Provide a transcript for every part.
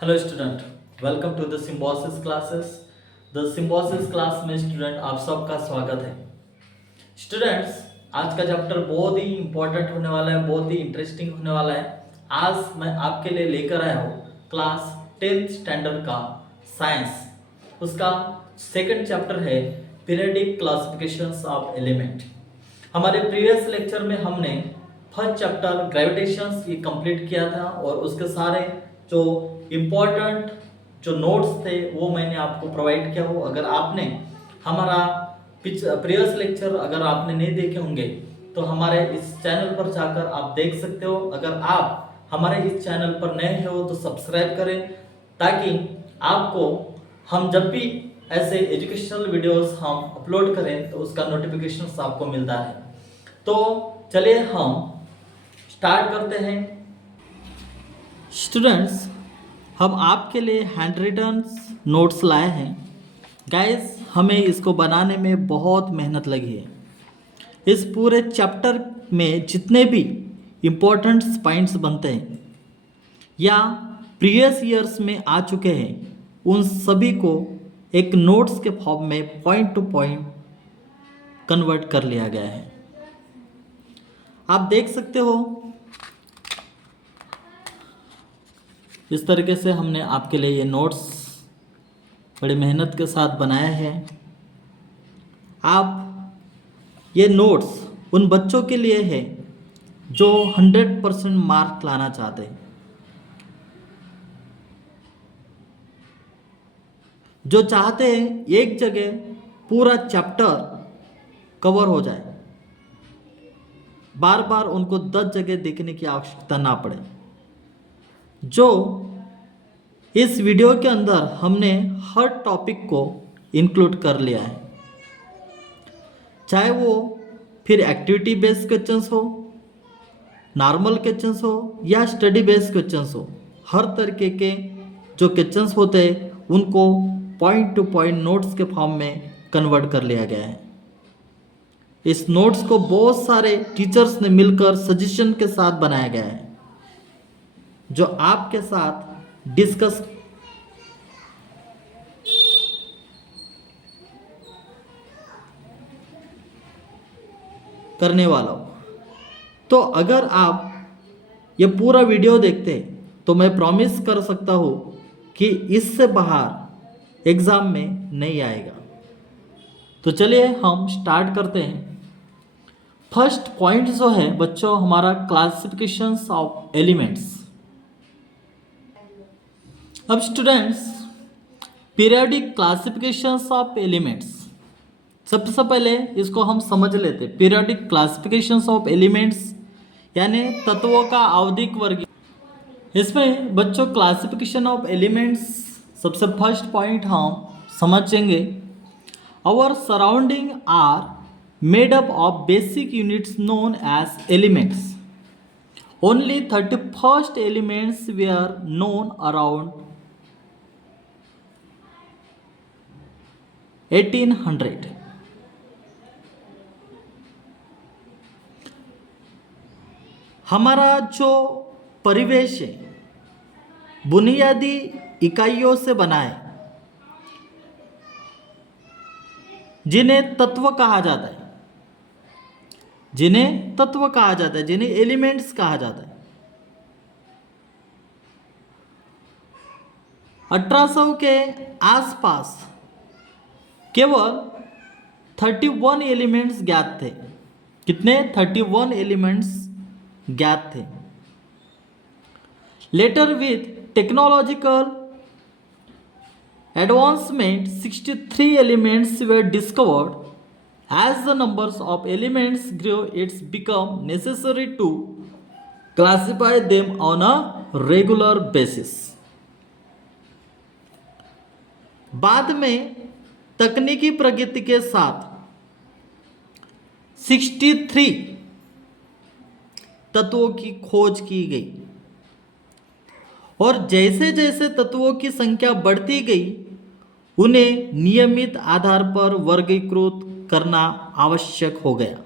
Hello student, welcome to the Symbiosis classes. The Symbiosis class में student आप सबका स्वागत है। स्टूडेंट्स, आज का चैप्टर बहुत ही इंपॉर्टेंट होने वाला है, बहुत ही इंटरेस्टिंग होने वाला है। आज मैं आपके लिए लेकर आया हूँ क्लास 10th स्टैंडर्ड का साइंस, उसका सेकंड चैप्टर है पीरियडिक क्लासिफिकेशंस ऑफ एलिमेंट। हमारे प्रीवियस लेक्चर में हमने फर्स्ट चैप्टर ग्रेविटेशंस ये कंप्लीट किया था और उसके सारे जो इम्पोर्टेंट जो नोट्स थे वो मैंने आपको प्रोवाइड किया हो। अगर आपने हमारा प्रीवियस लेक्चर अगर आपने नहीं देखे होंगे तो हमारे इस चैनल पर जाकर आप देख सकते हो। अगर आप हमारे इस चैनल पर नए हो तो सब्सक्राइब करें, ताकि आपको हम जब भी ऐसे एजुकेशनल वीडियोस हम अपलोड करें तो उसका नोटिफिकेशन आपको मिलता है। तो चलिए हम स्टार्ट करते हैं। स्टूडेंट्स, हम आपके लिए हैंड रिटन नोट्स लाए हैं। गाइस, हमें इसको बनाने में बहुत मेहनत लगी है। इस पूरे चैप्टर में जितने भी इम्पोर्टेंट पॉइंट्स बनते हैं या प्रीवियस ईयर्स में आ चुके हैं, उन सभी को एक नोट्स के फॉर्म में पॉइंट टू पॉइंट कन्वर्ट कर लिया गया है। आप देख सकते हो, इस तरीके से हमने आपके लिए ये नोट्स बड़ी मेहनत के साथ बनाए हैं। आप ये नोट्स उन बच्चों के लिए है जो 100% मार्क लाना चाहते हैं, जो चाहते हैं एक जगह पूरा चैप्टर कवर हो जाए, बार बार उनको 10 जगह देखने की आवश्यकता ना पड़े। जो इस वीडियो के अंदर हमने हर टॉपिक को इंक्लूड कर लिया है, चाहे वो फिर एक्टिविटी बेस्ड क्वेश्चंस हो, नॉर्मल क्वेश्चंस हो या स्टडी बेस्ड क्वेश्चंस हो। हर तरीके के जो क्वेश्चंस होते हैं उनको पॉइंट टू पॉइंट नोट्स के फॉर्म में कन्वर्ट कर लिया गया है। इस नोट्स को बहुत सारे टीचर्स ने मिलकर सजेशन के साथ बनाया गया है, जो आपके साथ डिस्कस करने वाला हूँ। तो अगर आप ये पूरा वीडियो देखते हैं तो मैं प्रॉमिस कर सकता हूँ कि इससे बाहर एग्ज़ाम में नहीं आएगा। तो चलिए हम स्टार्ट करते हैं। फर्स्ट पॉइंट जो है बच्चों, हमारा क्लासिफिकेशंस ऑफ एलिमेंट्स। अब students, periodic classifications of elements, सबसे पहले इसको हम समझ लेते हैं। पीरियडिक क्लासिफिकेशंस ऑफ एलिमेंट्स यानी तत्वों का आवधिक वर्गीकरण। इसमें बच्चों क्लासिफिकेशन ऑफ एलिमेंट्स, सबसे फर्स्ट पॉइंट हम समझेंगे। Our surrounding are made up of basic units known as elements. Only 31st elements were known around 1800। हमारा जो परिवेश है बुनियादी इकाइयों से बना है, जिन्हें तत्व कहा जाता है, जिन्हें एलिमेंट्स कहा जाता है। 1800 के आसपास केवल 31 एलिमेंट्स ज्ञात थे। कितने? 31 एलिमेंट्स ज्ञात थे। Later with technological advancement 63 elements were discovered. As the numbers of elements grew, it's become necessary to classify them on a regular basis. बाद में तकनीकी प्रगति के साथ 63 तत्वों की खोज की गई, और जैसे जैसे तत्वों की संख्या बढ़ती गई उन्हें नियमित आधार पर वर्गीकृत करना आवश्यक हो गया।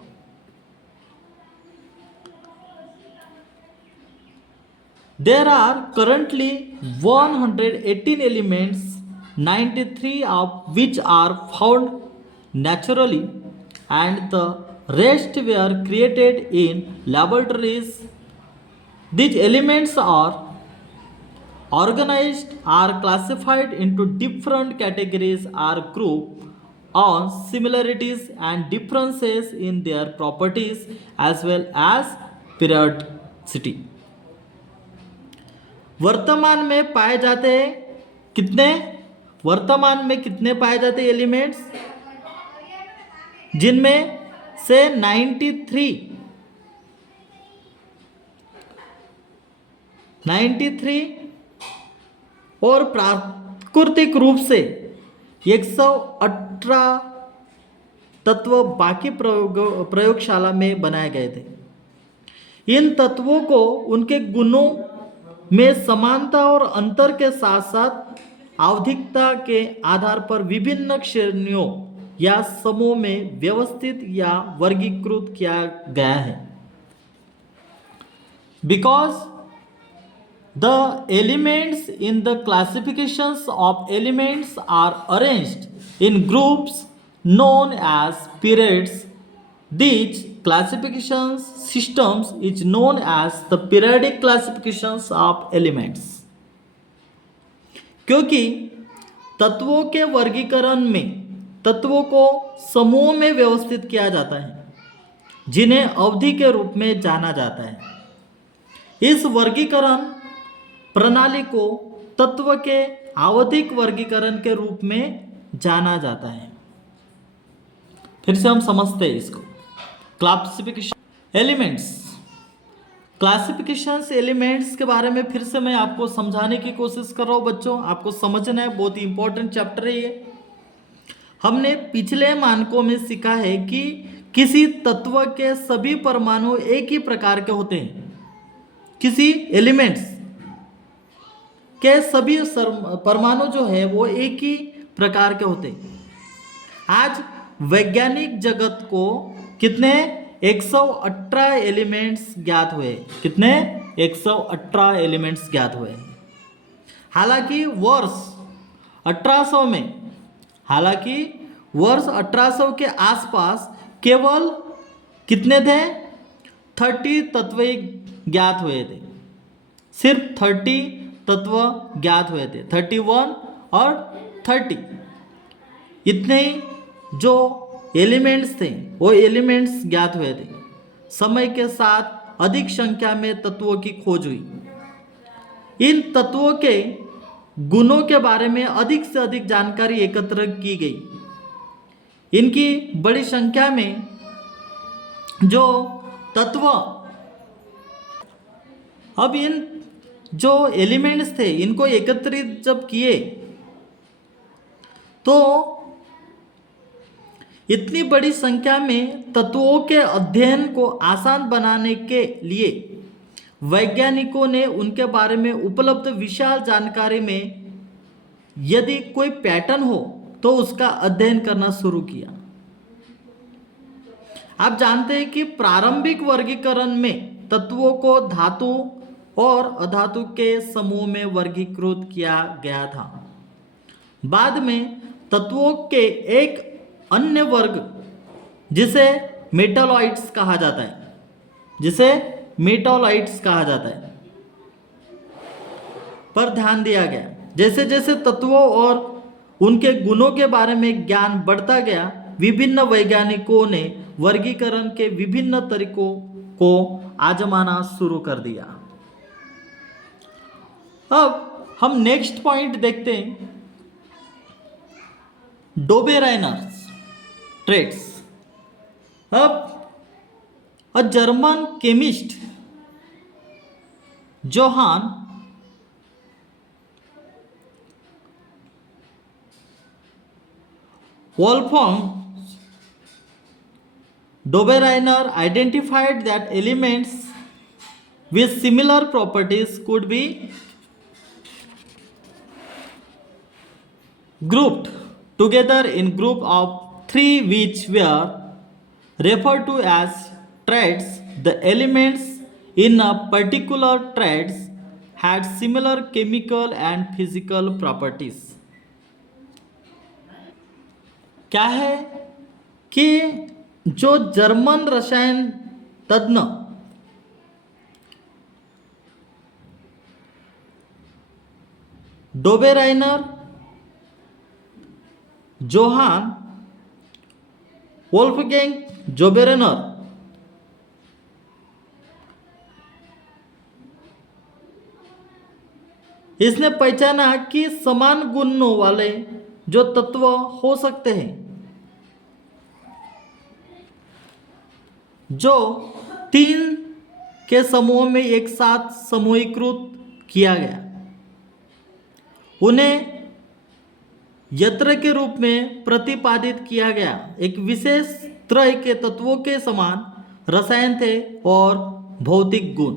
There are currently 118 elements, 93 of which are found naturally, and the rest were created in laboratories. These elements are organized, are classified into different categories, are grouped on similarities and differences in their properties as well as periodicity. वर्तमान में पाए जाते हैं कितने, वर्तमान में कितने पाए जाते हैं एलिमेंट्स, जिनमें से 93 और प्राकृतिक रूप से 118 तत्व बाकी प्रयोगशाला में बनाए गए थे। इन तत्वों को उनके गुणों में समानता और अंतर के साथ साथ आवधिकता के आधार पर विभिन्न श्रेणियों या समूह में व्यवस्थित या वर्गीकृत किया गया है। Because the elements in the classifications of elements are arranged in groups known as periods. These classifications systems is known as the periodic classifications of elements. क्योंकि तत्वों के वर्गीकरण में तत्वों को समूह में व्यवस्थित किया जाता है, जिन्हें अवधि के रूप में जाना जाता है। इस वर्गीकरण प्रणाली को तत्व के आवधिक वर्गीकरण के रूप में जाना जाता है। फिर से हम समझते हैं इसको। क्लासिफिकेशन एलिमेंट्स, क्लासिफिकेशंस एलिमेंट्स के बारे में फिर से मैं आपको समझाने की कोशिश कर रहा हूँ बच्चों, आपको समझना है, बहुत ही इंपॉर्टेंट चैप्टर है ये। हमने पिछले मानकों में सीखा है कि किसी तत्व के सभी परमाणु एक ही प्रकार के होते हैं। किसी एलिमेंट्स के सभी परमाणु जो है वो एक ही प्रकार के होते हैं। आज वैज्ञानिक जगत को कितने 118 एलिमेंट्स ज्ञात हुए। कितने 118 एलिमेंट्स ज्ञात हुए। हालांकि वर्ष 1800 के आसपास केवल कितने थे, 30 तत्व ज्ञात हुए थे। सिर्फ 30 तत्व ज्ञात हुए थे, 31 और 30। इतने ही जो एलिमेंट्स थे वो एलिमेंट्स ज्ञात हुए थे। समय के साथ अधिक संख्या में तत्वों की खोज हुई। इन तत्वों के गुणों के बारे में अधिक से अधिक जानकारी एकत्र की गई। इनकी बड़ी संख्या में जो तत्व, अब इन जो एलिमेंट्स थे इनको एकत्रित जब किए तो इतनी बड़ी संख्या में तत्वों के अध्ययन को आसान बनाने के लिए वैज्ञानिकों ने उनके बारे में उपलब्ध विशाल जानकारी में यदि कोई पैटर्न हो तो उसका अध्ययन करना शुरू किया। आप जानते हैं कि प्रारंभिक वर्गीकरण में तत्वों को धातु और अधातु के समूह में वर्गीकृत किया गया था। बाद में तत्वों के एक अन्य वर्ग जिसे मेटालॉइड्स कहा जाता है, पर ध्यान दिया गया। जैसे जैसे तत्वों और उनके गुणों के बारे में ज्ञान बढ़ता गया, विभिन्न वैज्ञानिकों ने वर्गीकरण के विभिन्न तरीकों को आजमाना शुरू कर दिया। अब हम नेक्स्ट पॉइंट देखते हैं, डोबेराइनर्स ट्रेट्स। अब a German chemist Johann Wolfgang Dobereiner identified that elements with similar properties could be grouped together in group of 3 which were referred to as traits. The elements in a particular traits had similar chemical and physical properties. क्या है कि जो German रसायन तज्ञ Dobereiner, Johan Wolfgang जोबेरेनर इसने पहचाना कि समान गुणों वाले जो तत्व हो सकते हैं जो तीन के समूह में एक साथ समूहीकृत किया गया, उन्हें यंत्र के रूप में प्रतिपादित किया गया। एक विशेष त्रय के तत्वों के समान रसायन थे और भौतिक गुण।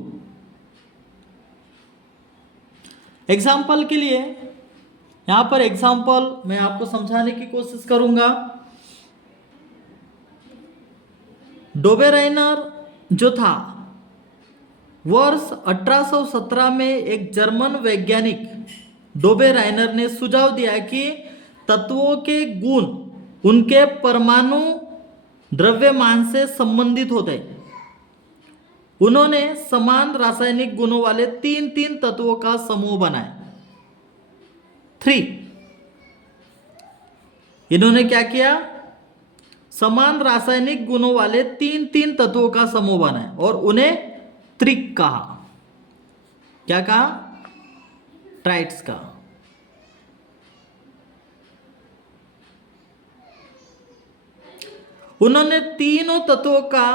एग्जाम्पल के लिए यहां पर एग्जाम्पल मैं आपको समझाने की कोशिश करूंगा। डोबेराइनर जो था, वर्ष 1817 में एक जर्मन वैज्ञानिक डोबेराइनर ने सुझाव दिया कि तत्वों के गुण उनके परमाणु द्रव्यमान से संबंधित होते हैं। उन्होंने समान रासायनिक गुणों वाले तीन तीन तत्वों का समूह बनाया। 3 इन्होंने क्या किया? समान रासायनिक गुणों वाले तीन तीन तत्वों का समूह बनाया और उन्हें त्रिक कहा। क्या कहा? ट्राइड्स कहा। उन्होंने तीनों तत्वों का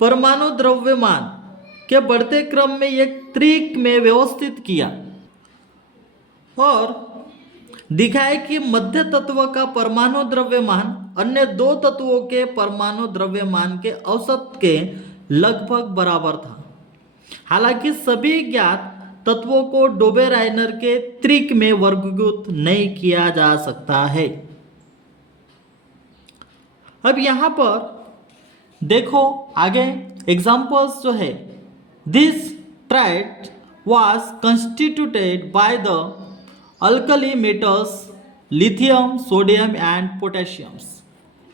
परमाणु द्रव्यमान के बढ़ते क्रम में एक त्रिक में व्यवस्थित किया और दिखाया कि मध्य तत्व का परमाणु द्रव्यमान अन्य दो तत्वों के परमाणु द्रव्यमान के औसत के लगभग बराबर था। हालांकि सभी ज्ञात तत्वों को डोबेराइनर के त्रिक में वर्गीकृत नहीं किया जा सकता है। अब यहां पर देखो आगे एग्जाम्पल्स जो है, this tried was constituted by the alkali metals lithium, sodium and potassiums.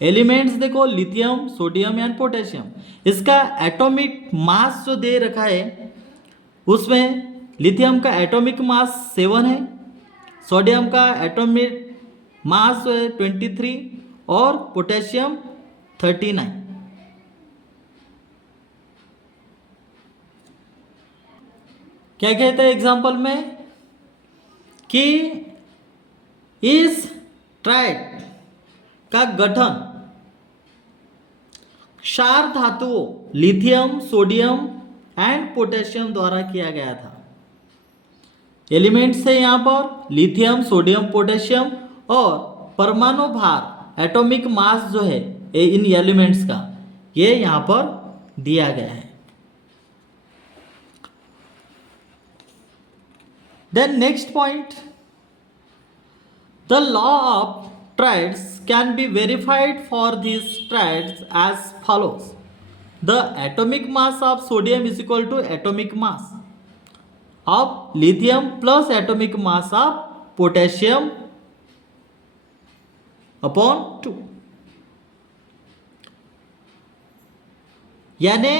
Elements देखो, लिथियम, सोडियम एंड पोटेशियम। इसका एटॉमिक मास जो दे रखा है उसमें लिथियम का एटॉमिक मास 7 है, सोडियम का एटॉमिक मास जो है 23 और पोटेशियम 39। क्या कहते हैं एग्जाम्पल में कि इस ट्राइड का गठन क्षार धातुओं लिथियम, सोडियम एंड पोटेशियम द्वारा किया गया था। एलिमेंट्स है यहां पर लिथियम, सोडियम, पोटेशियम और परमाणु भार एटॉमिक मास जो है इन एलिमेंट्स का ये यहां पर दिया गया है। Then next point, the law of triads can be verified for these triads as follows. The atomic mass of sodium is equal to atomic mass of lithium plus atomic mass of potassium upon 2. यानी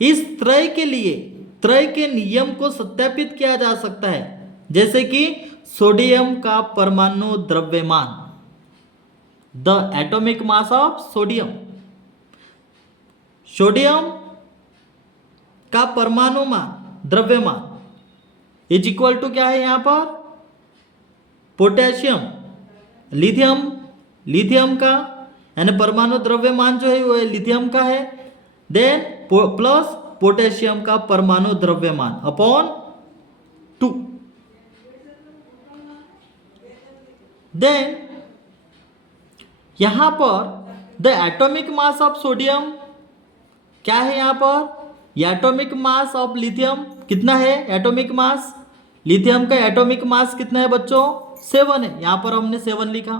इस त्रय के लिए त्रय के नियम को सत्यापित किया जा सकता है, जैसे कि सोडियम का परमाणु द्रव्यमान, the atomic mass of sodium, sodium का परमाणु मान द्रव्यमान इज इक्वल टू क्या है यहां पर पोटेशियम, लिथियम का यानी परमाणु द्रव्यमान जो है वो लिथियम का है, देन प्लस पोटेशियम का परमाणु द्रव्यमान अपॉन 2। देन यहां पर the atomic mass of sodium क्या है यहां पर, एटॉमिक मास ऑफ लिथियम कितना है, एटॉमिक मास लिथियम का एटॉमिक मास कितना है बच्चों 7 है, यहां पर हमने 7 लिखा,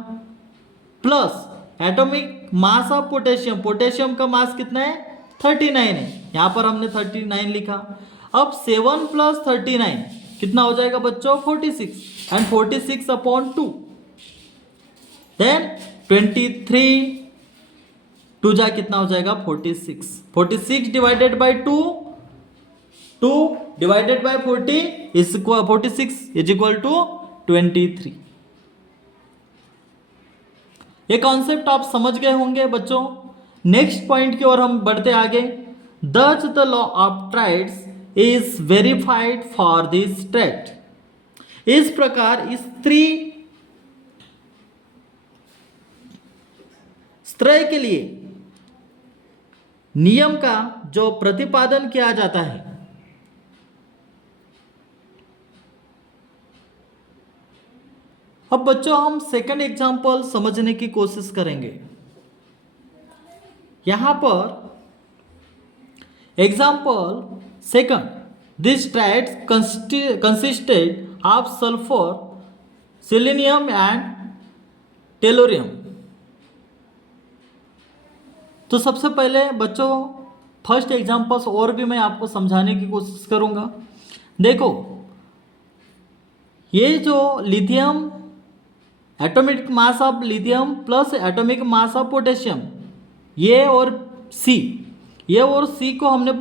plus atomic mass of potassium, potassium का मास कितना है 39 है, यहां पर हमने 39 लिखा। अब 7 प्लस 39 कितना हो जाएगा बच्चों? 46 एंड 46 अपॉन 2 देन 23 टू जा कितना हो जाएगा? 46 46 divided by 2 2 divided by 40 is 46 is equal to 23। ये कॉन्सेप्ट आप समझ गए होंगे बच्चों। नेक्स्ट पॉइंट की ओर हम बढ़ते आगे। Thus the law of trades is verified for this trade। इस प्रकार इस त्रय के लिए नियम का जो प्रतिपादन किया जाता है, अब बच्चों हम सेकंड एग्जांपल समझने की कोशिश करेंगे। यहां पर example second, this triads consisted of sulphur, selenium and tellurium. तो सबसे पहले बच्चों फर्स्ट एग्जाम्पल्स और भी मैं आपको समझाने की कोशिश करूंगा। देखो ये जो lithium, atomic mass of lithium plus atomic mass of potassium, ये और सी को हमने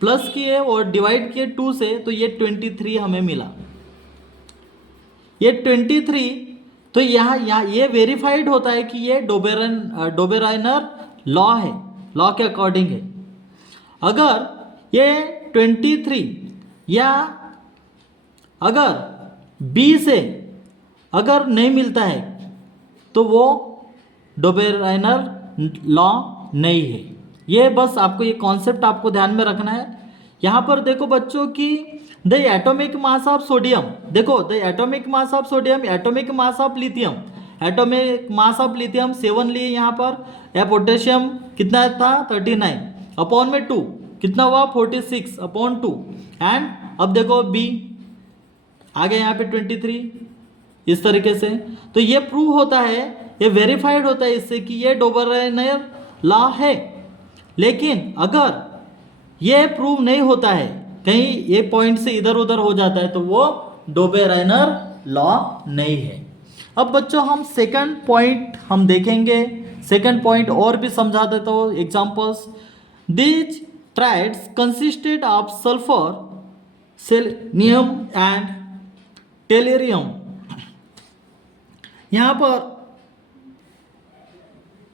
प्लस किए और डिवाइड किए 2 से, तो ये 23 हमें मिला। ये 23 तो यहाँ ये वेरीफाइड होता है कि ये डोबेराइनर लॉ है, लॉ के अकॉर्डिंग है। अगर ये 23 या अगर बी से अगर नहीं मिलता है तो वो डोबेराइनर लॉ नहीं है। ये बस आपको ये कॉन्सेप्ट आपको ध्यान में रखना है। यहाँ पर देखो बच्चों कि the atomic mass of sodium, देखो the atomic mass of sodium, atomic mass of lithium, atomic mass of lithium 7 लिए यहाँ पर, या पोटेशियम कितना था 39 अपॉन में 2 कितना हुआ 46 अपॉन 2 एंड अब देखो बी आ गया यहाँ पे 23 इस तरीके से। तो ये प्रूव होता है, ये वेरीफाइड होता है इससे कि ये डोबेराइनर लॉ है। लेकिन अगर ये प्रूव नहीं होता है, कहीं ये पॉइंट से इधर उधर हो जाता है, तो वो डोबेराइनर लॉ नहीं है। अब बच्चों हम सेकंड पॉइंट हम देखेंगे। सेकंड पॉइंट और भी समझा देता हूँ examples. These triads consisted of sulphur, selenium and tellurium. यहाँ पर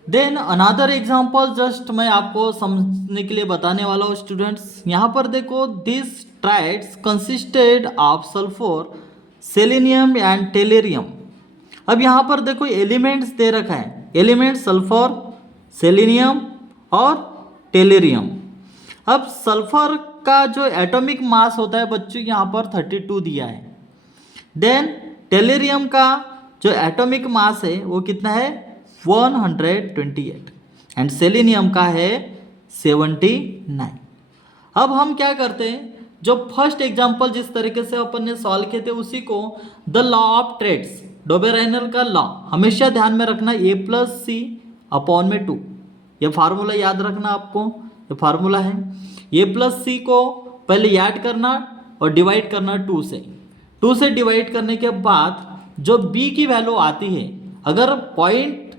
देन अनदर एग्जाम्पल जस्ट मैं आपको समझने के लिए बताने वाला हूँ स्टूडेंट्स। यहाँ पर देखो this triads consisted of sulphur, selenium and tellurium. अब यहाँ पर देखो एलिमेंट्स दे रखा है, एलिमेंट सल्फर, सेलेनियम और टेलोरियम। अब सल्फर का जो एटॉमिक मास होता है बच्चों यहाँ पर 32 दिया है। देन टेलोरियम का जो एटॉमिक मास है वो कितना है 128 एंड सेलेनियम का है 79। अब हम क्या करते हैं, जो फर्स्ट एग्जांपल जिस तरीके से अपन ने सॉल्व किए थे उसी को the law of triads, Dobereiner का लॉ हमेशा ध्यान में रखना, ए प्लस सी अपॉन में 2। ये फार्मूला याद रखना आपको, ये फार्मूला है। ए प्लस सी को पहले याद करना और डिवाइड करना 2 से। 2 से डिवाइड करने के बाद जो बी की वैल्यू आती है, अगर पॉइंट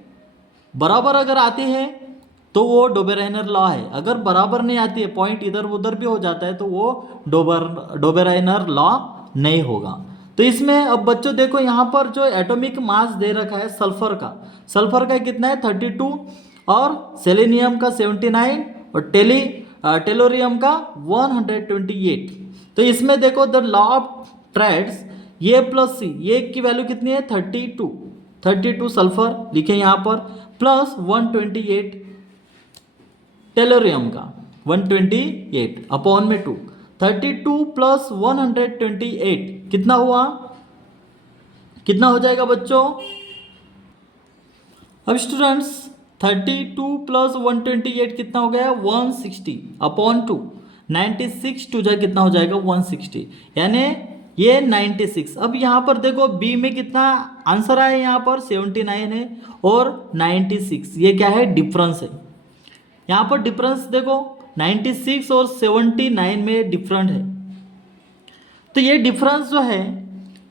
बराबर अगर आती है तो वो डोबेराइनर लॉ है, अगर बराबर नहीं आती है, पॉइंट इधर उधर भी हो जाता है, तो वो डोबेराइनर लॉ नहीं होगा। तो इसमें अब बच्चों देखो यहाँ पर जो एटॉमिक मास दे रखा है सल्फर का कितना है 32 और सेलेनियम का 79 और टेलोरियम का 128। तो इसमें देखो द लॉ ऑफ ट्रेड्स ये प्लस सी, ये की वैल्यू कितनी है 32 सल्फर लिखे यहाँ पर, प्लस 128 टेलोरियम का 128 अपॉन में 2। 32 प्लस 128 कितना हुआ, कितना हो जाएगा बच्चों? अब स्टूडेंट्स 32 प्लस 128 कितना हो गया 160 अपॉन 2। 96 टू जा कितना हो जाएगा 160, यानी ये 96। अब यहाँ पर देखो बी में कितना आंसर आया, यहाँ पर 79 है और 96, ये क्या है डिफरेंस है। यहाँ पर डिफरेंस देखो 96 और 79 में डिफरेंट है, तो ये डिफरेंस जो है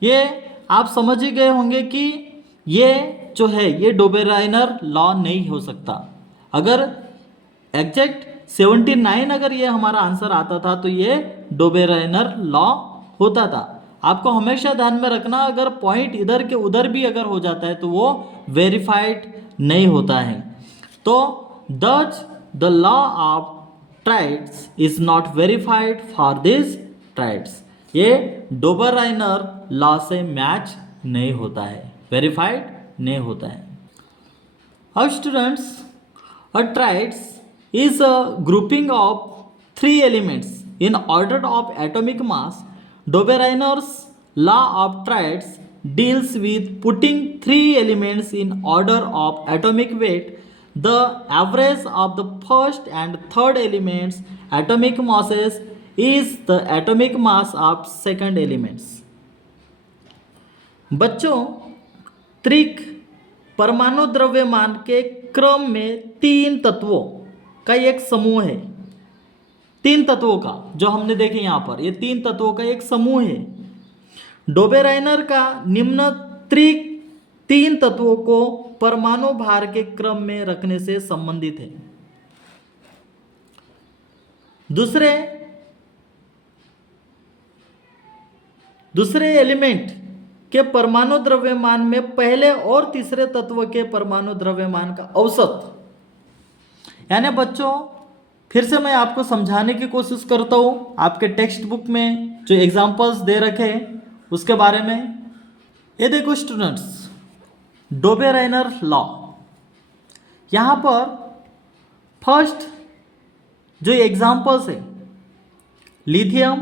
ये आप समझ ही गए होंगे कि ये जो है ये डोबेराइनर लॉ नहीं हो सकता। अगर एग्जैक्ट 79 अगर ये हमारा आंसर आता था तो ये डोबेराइनर लॉ होता था। आपको हमेशा ध्यान में रखना, अगर पॉइंट इधर के उधर भी अगर हो जाता है तो वो वेरीफाइड नहीं होता है। तो thus the law of triads is not verified for this triads, ये डोबेराइनर लॉ से मैच नहीं होता है, वेरीफाइड नहीं होता है। अब students, a triads is a grouping of three elements in order of atomic mass. Dobereiner's law of triads deals with putting three elements in order of atomic weight. The average of the first and third elements atomic masses is the atomic mass of second elements. बच्चों, त्रिक परमाणु द्रव्यमान के क्रम में तीन तत्वों का एक समूह है। तीन तत्वों का जो हमने देखे यहाँ पर, ये तीन तत्वों का एक समूह है। डोबेराइनर का निम्न त्रिक तीन तत्वों को परमाणु भार के क्रम में रखने से संबंधित है। दूसरे एलिमेंट के परमाणु द्रव्यमान में पहले और तीसरे तत्व के परमाणु द्रव्यमान का औसत, यानी बच्चों फिर से मैं आपको समझाने की कोशिश करता हूं, आपके टेक्स्ट बुक में जो एग्जांपल्स दे रखे हैं उसके बारे में। ये देखो स्टूडेंट्स, डोबेराइनर लॉ, यहां पर फर्स्ट जो एग्जांपल्स है, लिथियम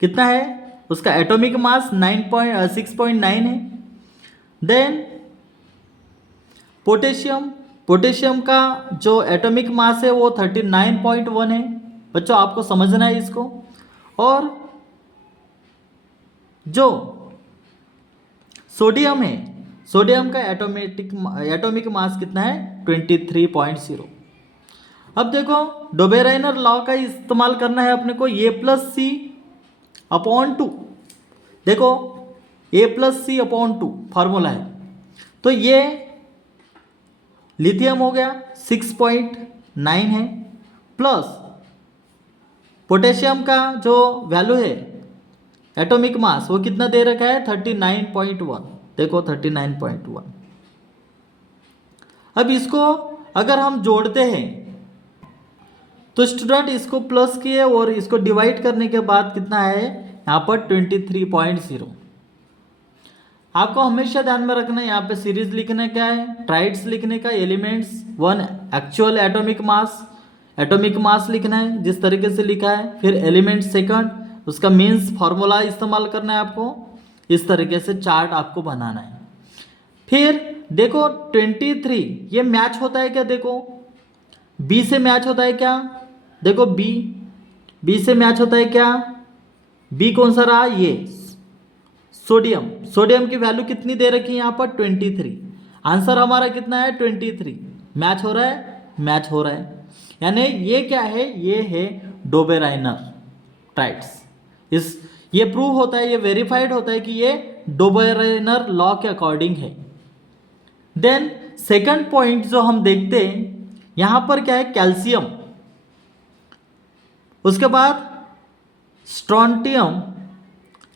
कितना है, उसका एटॉमिक मास 6.9 है। देन पोटेशियम का जो एटॉमिक मास है वो 39.1 है। बच्चों आपको समझना है इसको। और जो सोडियम है, सोडियम का एटॉमिक मास कितना है, 23.0। अब देखो डोबेराइनर लॉ का इस्तेमाल करना है अपने को, A+C/2। देखो A+C/2 फार्मूला है। तो ये लिथियम हो गया 6.9 है, प्लस पोटेशियम का जो वैल्यू है एटॉमिक मास वो कितना दे रखा है, 39.1। देखो 39.1। अब इसको अगर हम जोड़ते हैं तो स्टूडेंट इसको प्लस किए और इसको डिवाइड करने के बाद कितना है यहाँ पर 23.0। आपको हमेशा ध्यान में रखना है, यहाँ पे सीरीज लिखने का है, ट्राइड्स लिखने का, एलिमेंट्स 1 एक्चुअल एटॉमिक मास लिखना है जिस तरीके से लिखा है, फिर एलिमेंट सेकंड उसका मीन्स फार्मूला इस्तेमाल करना है आपको, इस तरीके से चार्ट आपको बनाना है। फिर देखो 23 ये मैच होता है क्या, देखो बी से मैच होता है क्या, देखो बी से मैच होता है क्या, बी कौन सा रहा, ये सोडियम की वैल्यू कितनी दे रखी है यहाँ पर 23। आंसर हमारा कितना है 23। मैच हो रहा है, यानी ये क्या है, ये है डोबेराइनर ट्राइड्स। ये प्रूव होता है, ये वेरीफाइड होता है कि ये डोबेराइनर लॉ के अकॉर्डिंग है। देन सेकंड पॉइंट जो हम देखते हैं यहाँ पर क्या है, कैल्शियम, उसके बाद स्ट्रोंटियम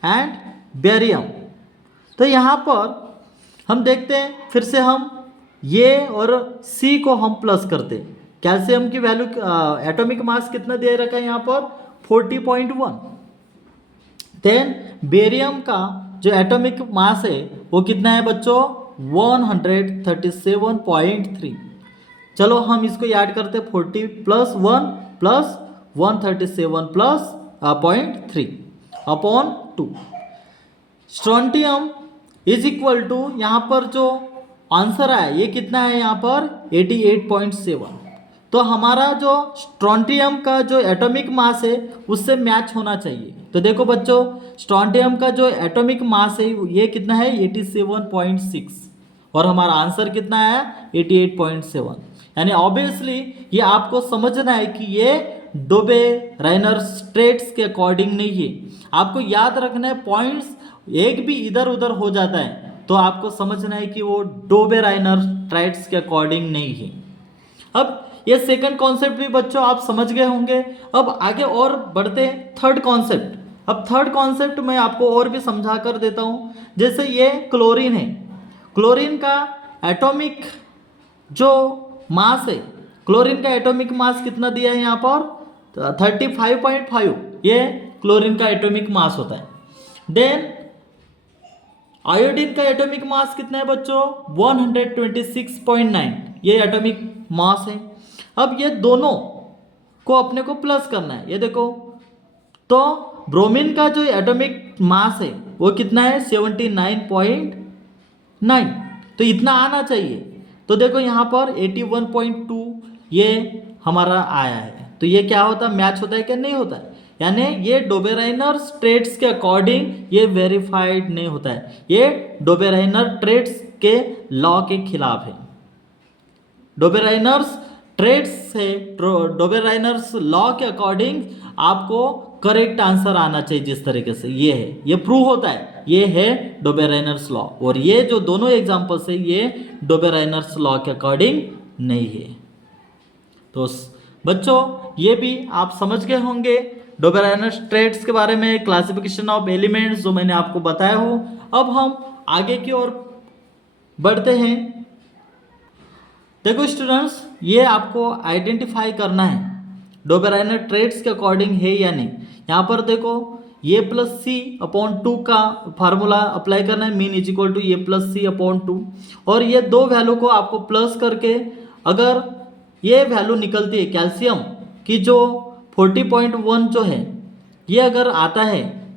एंड बेरियम। तो यहाँ पर हम देखते हैं, फिर से हम ये और सी को हम प्लस करते हैं। कैल्शियम की वैल्यू एटॉमिक मास कितना दे रखा है यहाँ पर 40.1। देन बेरियम का जो एटॉमिक मास है वो कितना है बच्चों 137.3। चलो हम इसको याद करते 40 + 1 + 137 + 0.3 upon 2। Strontium is equal to यहाँ पर जो आंसर आया ये कितना है यहाँ पर 88.7। तो हमारा जो स्ट्रोंटियम का जो एटॉमिक मास है उससे मैच होना चाहिए। तो देखो बच्चों स्ट्रोंटियम का जो एटॉमिक मास है ये कितना है 87.6 और हमारा आंसर कितना है 88.7। यानी ऑब्वियसली ये आपको समझना है कि ये डोबे राइनर्स ट्रेट्स के अकॉर्डिंग नहीं है। आपको याद रखना है, पॉइंट्स एक भी इधर उधर हो जाता है तो आपको समझना है कि वो डोबे राइनर्स ट्रेट्स के अकॉर्डिंग नहीं है। अब ये सेकंड कॉन्सेप्ट भी बच्चों आप समझ गए होंगे। अब आगे और बढ़ते हैं थर्ड कॉन्सेप्ट। अब थर्ड कॉन्सेप्ट मैं आपको और भी समझा कर देता हूं। जैसे ये क्लोरीन है, क्लोरीन का एटॉमिक जो मास है, क्लोरीन का एटॉमिक मास कितना दिया है यहाँ पर 35.5, ये क्लोरीन का एटॉमिक मास होता है। देन आयोडीन का एटॉमिक मास कितना है बच्चों 126.9, ये एटॉमिक मास है। अब ये दोनों को अपने को प्लस करना है, ये देखो तो ब्रोमीन का जो एटॉमिक मास है वो कितना है 79.9, तो इतना आना चाहिए। तो देखो यहाँ पर 81.2 ये हमारा आया है, तो ये क्या होता है, मैच होता है क्या, नहीं होता है। यानी ये डोबेराइनर ट्रेट्स के अकॉर्डिंग ये वेरीफाइड नहीं होता है, ये डोबेराइनर ट्रेट्स के लॉ के खिलाफ है। डोबेराइनर्स ट्रेट्स से डोबेराइनर्स लॉ के अकॉर्डिंग आपको करेक्ट आंसर आना चाहिए। जिस तरीके से ये है, ये प्रूव होता है, ये है डोबेराइनर्स लॉ। और ये जो दोनों एग्जांपल्स है ये डोबेराइनर्स लॉ के अकॉर्डिंग नहीं है। तो बच्चों ये भी आप समझ गए होंगे डोबेराइनर्स ट्रेट्स के बारे में, क्लासिफिकेशन ऑफ एलिमेंट्स जो मैंने आपको बताया हो। अब हम आगे की ओर बढ़ते हैं। देखो स्टूडेंट्स, ये आपको आइडेंटिफाई करना है डोबेराइनर ट्रेट्स के अकॉर्डिंग है या नहीं। यहाँ पर देखो a+c/2 का फार्मूला अप्लाई करना है, mean is equal to a+c/2, और ये दो वैल्यू को आपको प्लस करके अगर ये वैल्यू निकलती है कैल्शियम की जो 40.1 जो है, ये अगर आता है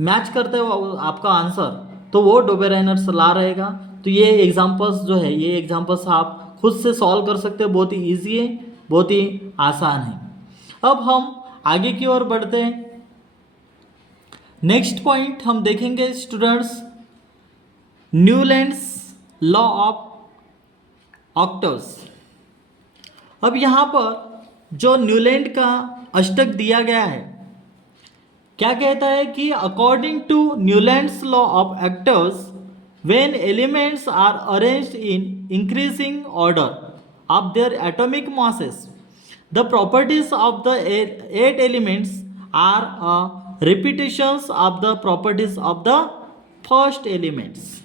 मैच करता है वो आपका आंसर, तो वो डोबेराइनर्स लॉ रहेगा। तो ये एग्जांपल्स जो है, ये एग्जांपल्स आप खुद से सॉल्व कर सकते हो, बहुत ही ईजी है, बहुत ही आसान है। अब हम आगे की ओर बढ़ते हैं। नेक्स्ट पॉइंट हम देखेंगे students, Newlands law of octaves. अब यहाँ पर जो न्यूलैंड का अष्टक दिया गया है, क्या कहता है कि according to Newlands law of octaves, when elements are arranged in increasing order of their atomic masses, the properties of the eight elements are repetitions of the properties of the first elements।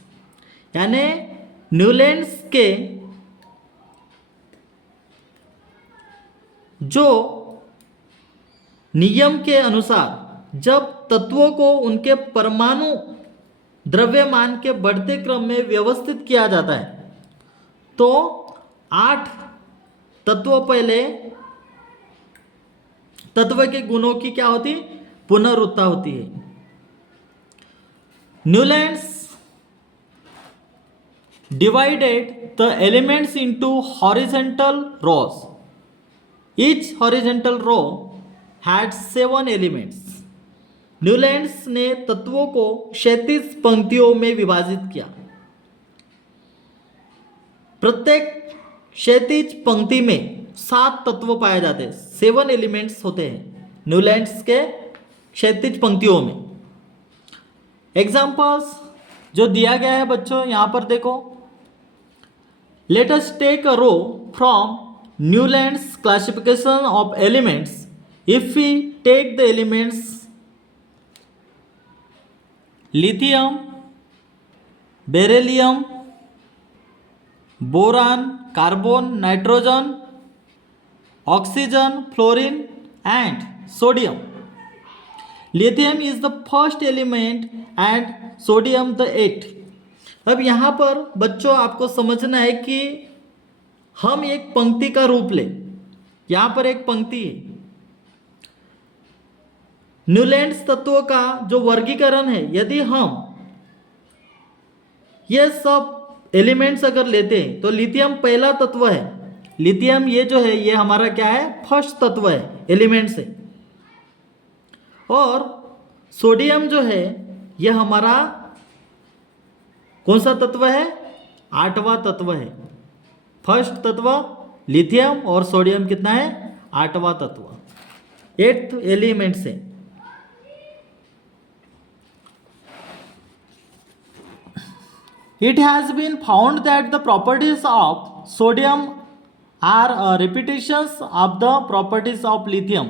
यानी Newlands के जो नियम के अनुसार जब तत्वों को उनके परमाणु द्रव्यमान के बढ़ते क्रम में व्यवस्थित किया जाता है, तो 8 तत्व पहले तत्व के गुणों की क्या होती, पुनरुत्ता होती है। Newlands divided the elements into horizontal rows. Each horizontal row had 7 elements. Newlands ने तत्वों को क्षैतिज पंक्तियों में विभाजित किया। प्रत्येक क्षैतिज पंक्ति में 7 तत्व पाए जाते हैं, 7 एलिमेंट्स होते हैं न्यूलैंड्स के क्षैतिज पंक्तियों में। एग्जाम्पल्स जो दिया गया है बच्चों, यहां पर देखो, let us take a row from Newlands classification of elements. If we take the elements lithium, beryllium, boron, carbon, nitrogen, oxygen, fluorine and sodium. Lithium is the first element and sodium the 8th। अब यहाँ पर बच्चों आपको समझना है कि हम एक पंक्ति का रूप ले, यहाँ पर एक पंक्ति है। न्यूलैंड्स तत्वों का जो वर्गीकरण है, यदि हम ये सब एलिमेंट्स अगर लेते हैं तो लिथियम पहला तत्व है। लिथियम ये जो है ये हमारा क्या है, फर्स्ट तत्व है, एलिमेंट्स है। और सोडियम जो है ये हमारा कौन सा तत्व है, 8वां तत्व है। फर्स्ट तत्व लिथियम और सोडियम कितना है, आठवां तत्व, एट्थ एलिमेंट से। It has been found that the properties of sodium are repetitions of the properties of lithium.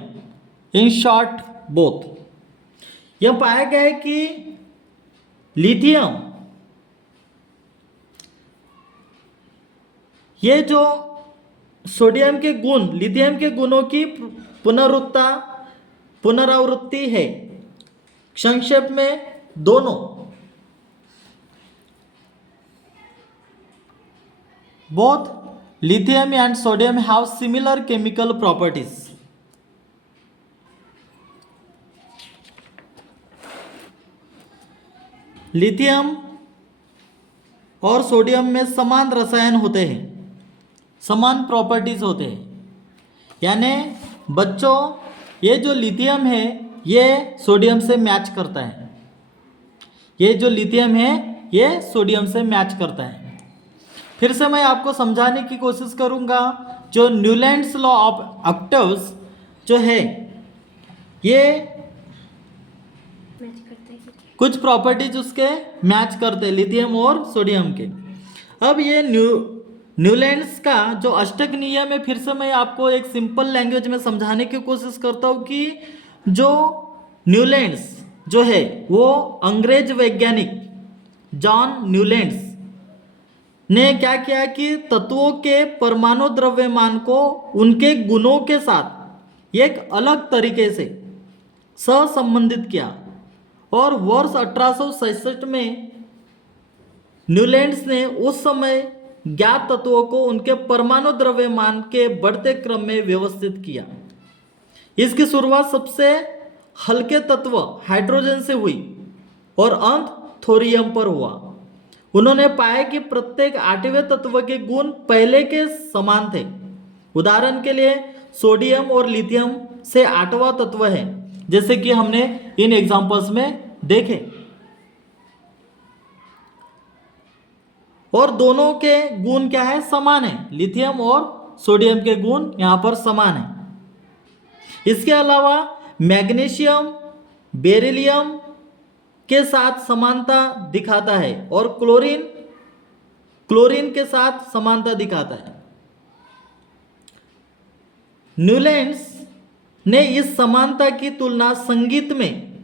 In short, both. यह पाया गया है कि लिथियम, ये जो सोडियम के गुण, लिथियम के गुणों की पुनरावृत्ति है। संक्षेप में दोनों, both lithium and sodium have similar chemical properties. Lithium और सोडियम में समान रसायन होते हैं, समान प्रॉपर्टीज होते हैं। यानी बच्चों, ये जो लिथियम है ये सोडियम से मैच करता है, ये जो लिथियम है ये सोडियम से मैच करता है। फिर से मैं आपको समझाने की कोशिश करूंगा। जो न्यूलैंड्स लॉ ऑफ ऑक्टेव्स जो है, ये कुछ प्रॉपर्टीज उसके मैच करते हैं लिथियम और सोडियम के। अब ये न्यूलैंड्स का जो अष्टक नियम है, फिर से मैं आपको एक सिंपल लैंग्वेज में समझाने की कोशिश करता हूँ कि जो न्यूलैंड्स जो है वो अंग्रेज वैज्ञानिक जॉन न्यूलैंड्स ने क्या किया कि तत्वों के परमाणु द्रव्यमान को उनके गुणों के साथ एक अलग तरीके से सहसंबंधित किया। और वर्ष 1866 में न्यूलैंड्स ने उस समय ज्ञात तत्वों को उनके परमाणु द्रव्यमान के बढ़ते क्रम में व्यवस्थित किया। इसकी शुरुआत सबसे हल्के तत्व हाइड्रोजन से हुई और अंत थोरियम पर हुआ। उन्होंने पाया कि प्रत्येक आठवें तत्व के गुण पहले के समान थे। उदाहरण के लिए सोडियम और लिथियम से आठवां तत्व है, जैसे कि हमने इन एग्जांपल्स में देखे। और दोनों के गुण क्या है? समान है। लिथियम और सोडियम के गुण यहां पर समान है। इसके अलावा मैग्नीशियम बेरिलियम के साथ समानता दिखाता है और क्लोरीन के साथ समानता दिखाता है। न्यूलैंड्स ने इस समानता की तुलना संगीत में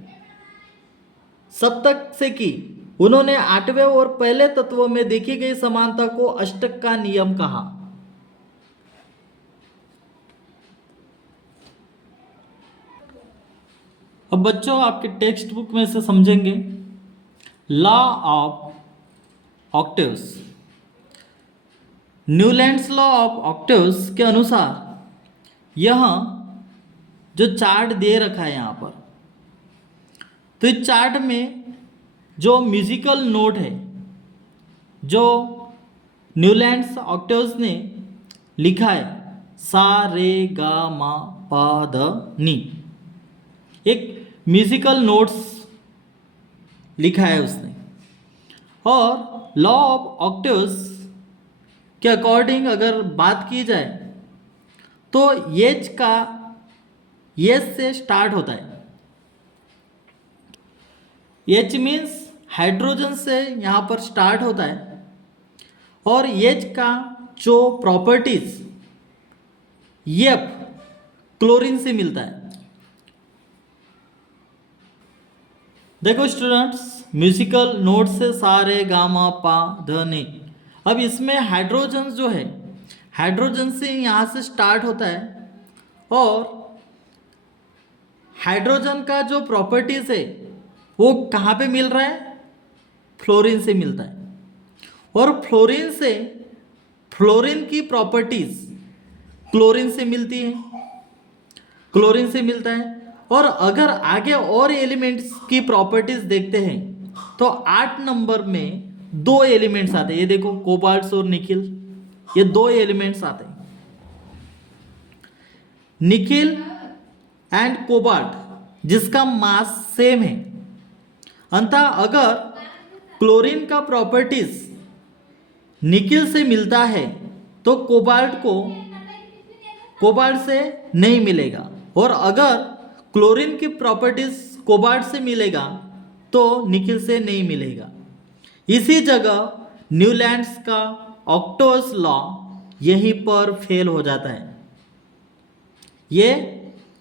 सप्तक से की। उन्होंने आठवें और पहले तत्वों में देखी गई समानता को अष्टक का नियम कहा। अब बच्चों आपके टेक्स्ट बुक में से समझेंगे law of octaves. Newlands law of octaves के अनुसार यह जो चार्ट दे रखा है यहाँ पर, तो इस चार्ट में जो म्यूजिकल नोट है जो न्यूलैंड्स ऑक्टेव्स ने लिखा है, सा रे गा मा पा ध नी, एक म्यूजिकल नोट्स लिखा है उसने। और लॉ ऑफ ऑक्टेव्स के अकॉर्डिंग अगर बात की जाए तो एच का एच से स्टार्ट होता है। एच मीन्स हाइड्रोजन से यहाँ पर स्टार्ट होता है और एच का जो प्रॉपर्टीज एफ क्लोरीन से मिलता है। देखो स्टूडेंट्स, म्यूजिकल नोट से सा रे गा मा पा ध नी। अब इसमें हाइड्रोजन जो है, हाइड्रोजन से यहाँ से स्टार्ट होता है और हाइड्रोजन का जो प्रॉपर्टीज है वो कहाँ पे मिल रहा है? फ्लोरीन से मिलता है। और फ्लोरीन की प्रॉपर्टीज क्लोरीन से मिलती है, क्लोरीन से मिलता है। और अगर आगे और एलिमेंट्स की प्रॉपर्टीज देखते हैं तो 8 नंबर में 2 एलिमेंट्स आते हैं। ये देखो कोबाल्ट और निकिल, ये 2 एलिमेंट्स आते हैं, निकिल एंड कोबाल्ट, जिसका मास सेम है। अतः अगर क्लोरीन का प्रॉपर्टीज निकिल से मिलता है तो कोबाल्ट से नहीं मिलेगा, और अगर क्लोरीन की प्रॉपर्टीज कोबाल्ट से मिलेगा तो निकिल से नहीं मिलेगा। इसी जगह न्यूलैंड्स का ऑक्टोस लॉ यहीं पर फेल हो जाता है। ये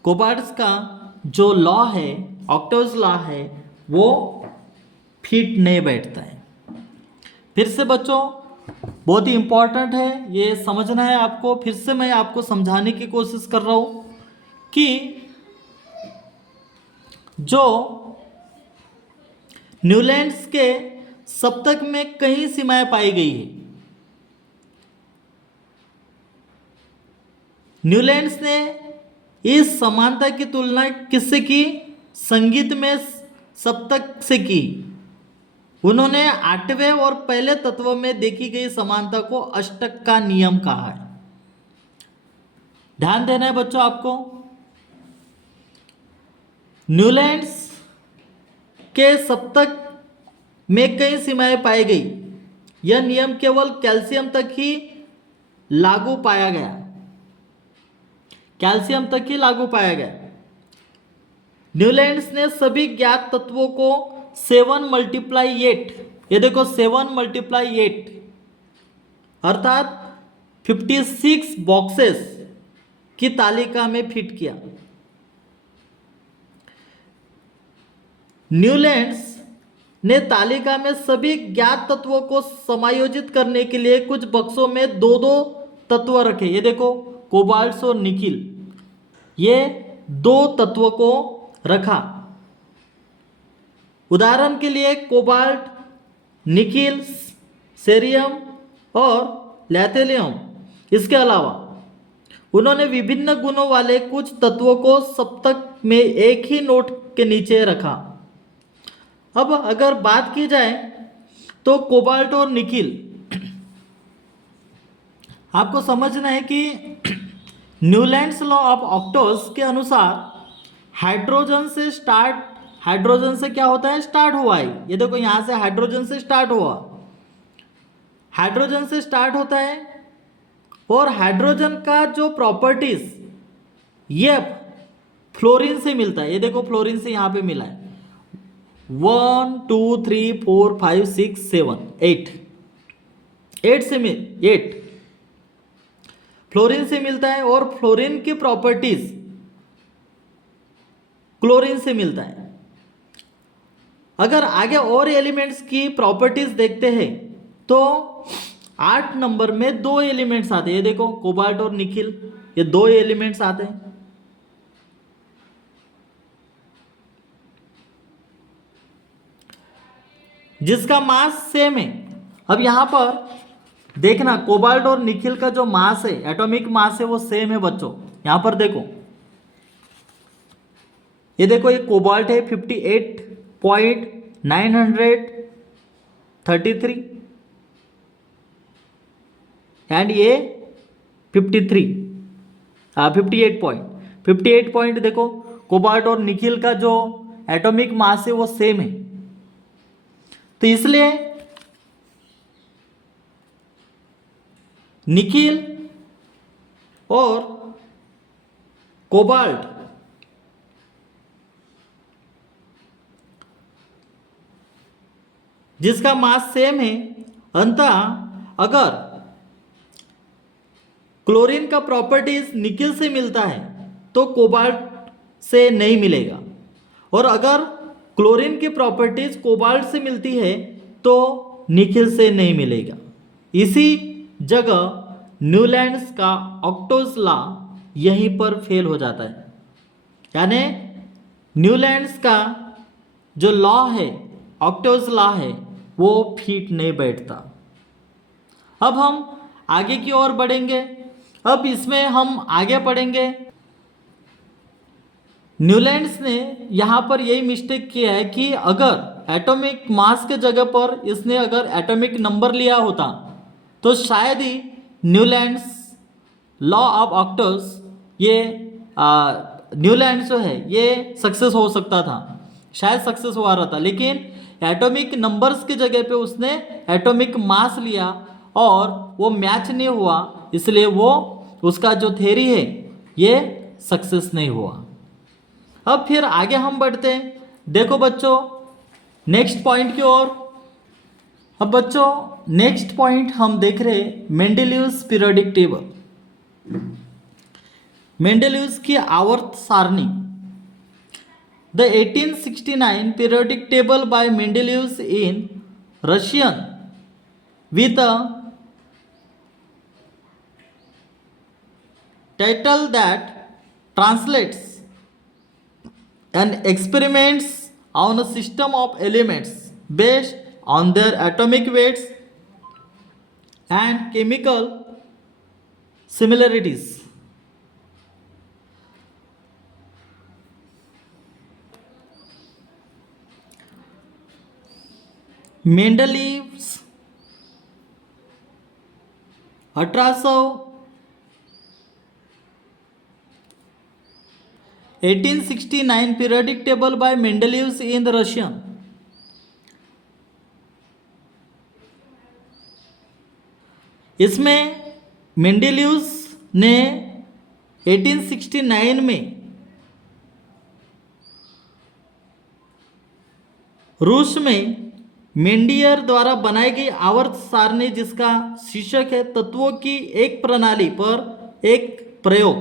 कोबाल्ट का जो लॉ है, ऑक्टोस लॉ है, वो फिट नहीं बैठता है। फिर से बच्चों बहुत ही इंपॉर्टेंट है, ये समझना है आपको। फिर से मैं आपको समझाने की कोशिश कर रहा हूँ कि जो न्यूलैंड्स के सप्तक में कई सीमाएं पाई गई है। न्यूलैंड्स ने इस समानता की तुलना किससे की? संगीत में सप्तक से की। उन्होंने आठवें और पहले तत्व में देखी गई समानता को अष्टक का नियम कहा है। ध्यान देना है बच्चों आपको। न्यूलैंड्स के सप्तक में कई सीमाएं पाई गई। यह नियम केवल कैल्शियम तक ही लागू पाया गया। कैल्शियम तक ही लागू पाया गया। न्यूलैंड्स ने सभी ज्ञात तत्वों को 7 × 8, ये देखो 7 × 8 अर्थात 56 बॉक्सेस की तालिका में फिट किया। न्यूलैंड्स ने तालिका में सभी ज्ञात तत्वों को समायोजित करने के लिए कुछ बक्सों में दो दो तत्व रखे। ये देखो कोबाल्ट और निकिल, ये दो तत्वों को रखा। उदाहरण के लिए कोबाल्ट, निकिल, सेरियम और लैथेलियम। इसके अलावा उन्होंने विभिन्न गुणों वाले कुछ तत्वों को सप्तक में एक ही नोट के नीचे रखा। अब अगर बात की जाए तो कोबाल्ट और निकिल, आपको समझना है कि न्यूलैंड्स लॉ ऑफ ऑक्टोस के अनुसार हाइड्रोजन से क्या होता है? स्टार्ट हुआ है। ये देखो यहां से हाइड्रोजन से स्टार्ट हुआ, हाइड्रोजन से स्टार्ट होता है, और हाइड्रोजन का जो प्रॉपर्टीज ये फ्लोरीन से मिलता है। ये देखो फ्लोरीन से यहां पे मिला है 1 2 3 4 5 6 7 8 से 8 फ्लोरीन से मिलता है, और फ्लोरीन की प्रॉपर्टीज क्लोरीन से मिलता है। अगर आगे और एलिमेंट्स की प्रॉपर्टीज देखते हैं तो 8 नंबर में 2 एलिमेंट्स आते हैं। ये देखो कोबाल्ट और निकिल, ये 2 एलिमेंट्स आते हैं। जिसका मास सेम है। अब यहां पर देखना कोबाल्ट और निकिल का जो मास है, एटॉमिक मास है, वो सेम है बच्चों। यहां पर देखो, ये देखो ये कोबाल्ट है 58.933 एंड ये 58 पॉइंट देखो, कोबाल्ट और निकिल का जो एटॉमिक मास है वो सेम है। तो इसलिए निकिल और कोबाल्ट जिसका मास सेम है, अंततः अगर क्लोरीन का प्रॉपर्टीज निकिल से मिलता है तो कोबाल्ट से नहीं मिलेगा, और अगर क्लोरीन की प्रॉपर्टीज कोबाल्ट से मिलती है तो निकिल से नहीं मिलेगा। इसी जगह न्यूलैंड्स का ऑक्टोस लॉ यहीं पर फेल हो जाता है। यानी न्यूलैंड्स का जो लॉ है, ऑक्टोस लॉ है, वो फिट नहीं बैठता। अब हम आगे की ओर बढ़ेंगे। अब इसमें हम आगे पढ़ेंगे, न्यूलैंड्स ने यहाँ पर यही मिस्टेक किया है कि अगर एटॉमिक मास के जगह पर इसने अगर एटॉमिक नंबर लिया होता तो शायद ही न्यूलैंड्स लॉ ऑफ ऑक्टोस, ये न्यूलैंड्स जो है ये सक्सेस हो सकता था, शायद सक्सेस हुआ रहा था। लेकिन एटॉमिक नंबर्स की जगह पे उसने एटॉमिक मास लिया और वो मैच नहीं हुआ, इसलिए वो उसका जो थ्योरी है ये सक्सेस नहीं हुआ। अब फिर आगे हम बढ़ते हैं, देखो बच्चों नेक्स्ट पॉइंट की ओर। अब बच्चों नेक्स्ट पॉइंट हम देख रहे हैं मेंडेलियस पीरियोडिक टेबल, मेंडेलियस की आवर्त सारणी। The 1869 periodic table by Mendeleev in Russian with a title that translates and experiments on a system of elements based on their atomic weights and chemical similarities. Mendeleev's 1869 periodic table by Mendeleev in the Russian. इसमें मेंडेलियव ने 1869 में रूस में मेंडियर द्वारा बनाई गई आवर्त सारणी, जिसका शीर्षक है तत्वों की एक प्रणाली पर एक प्रयोग,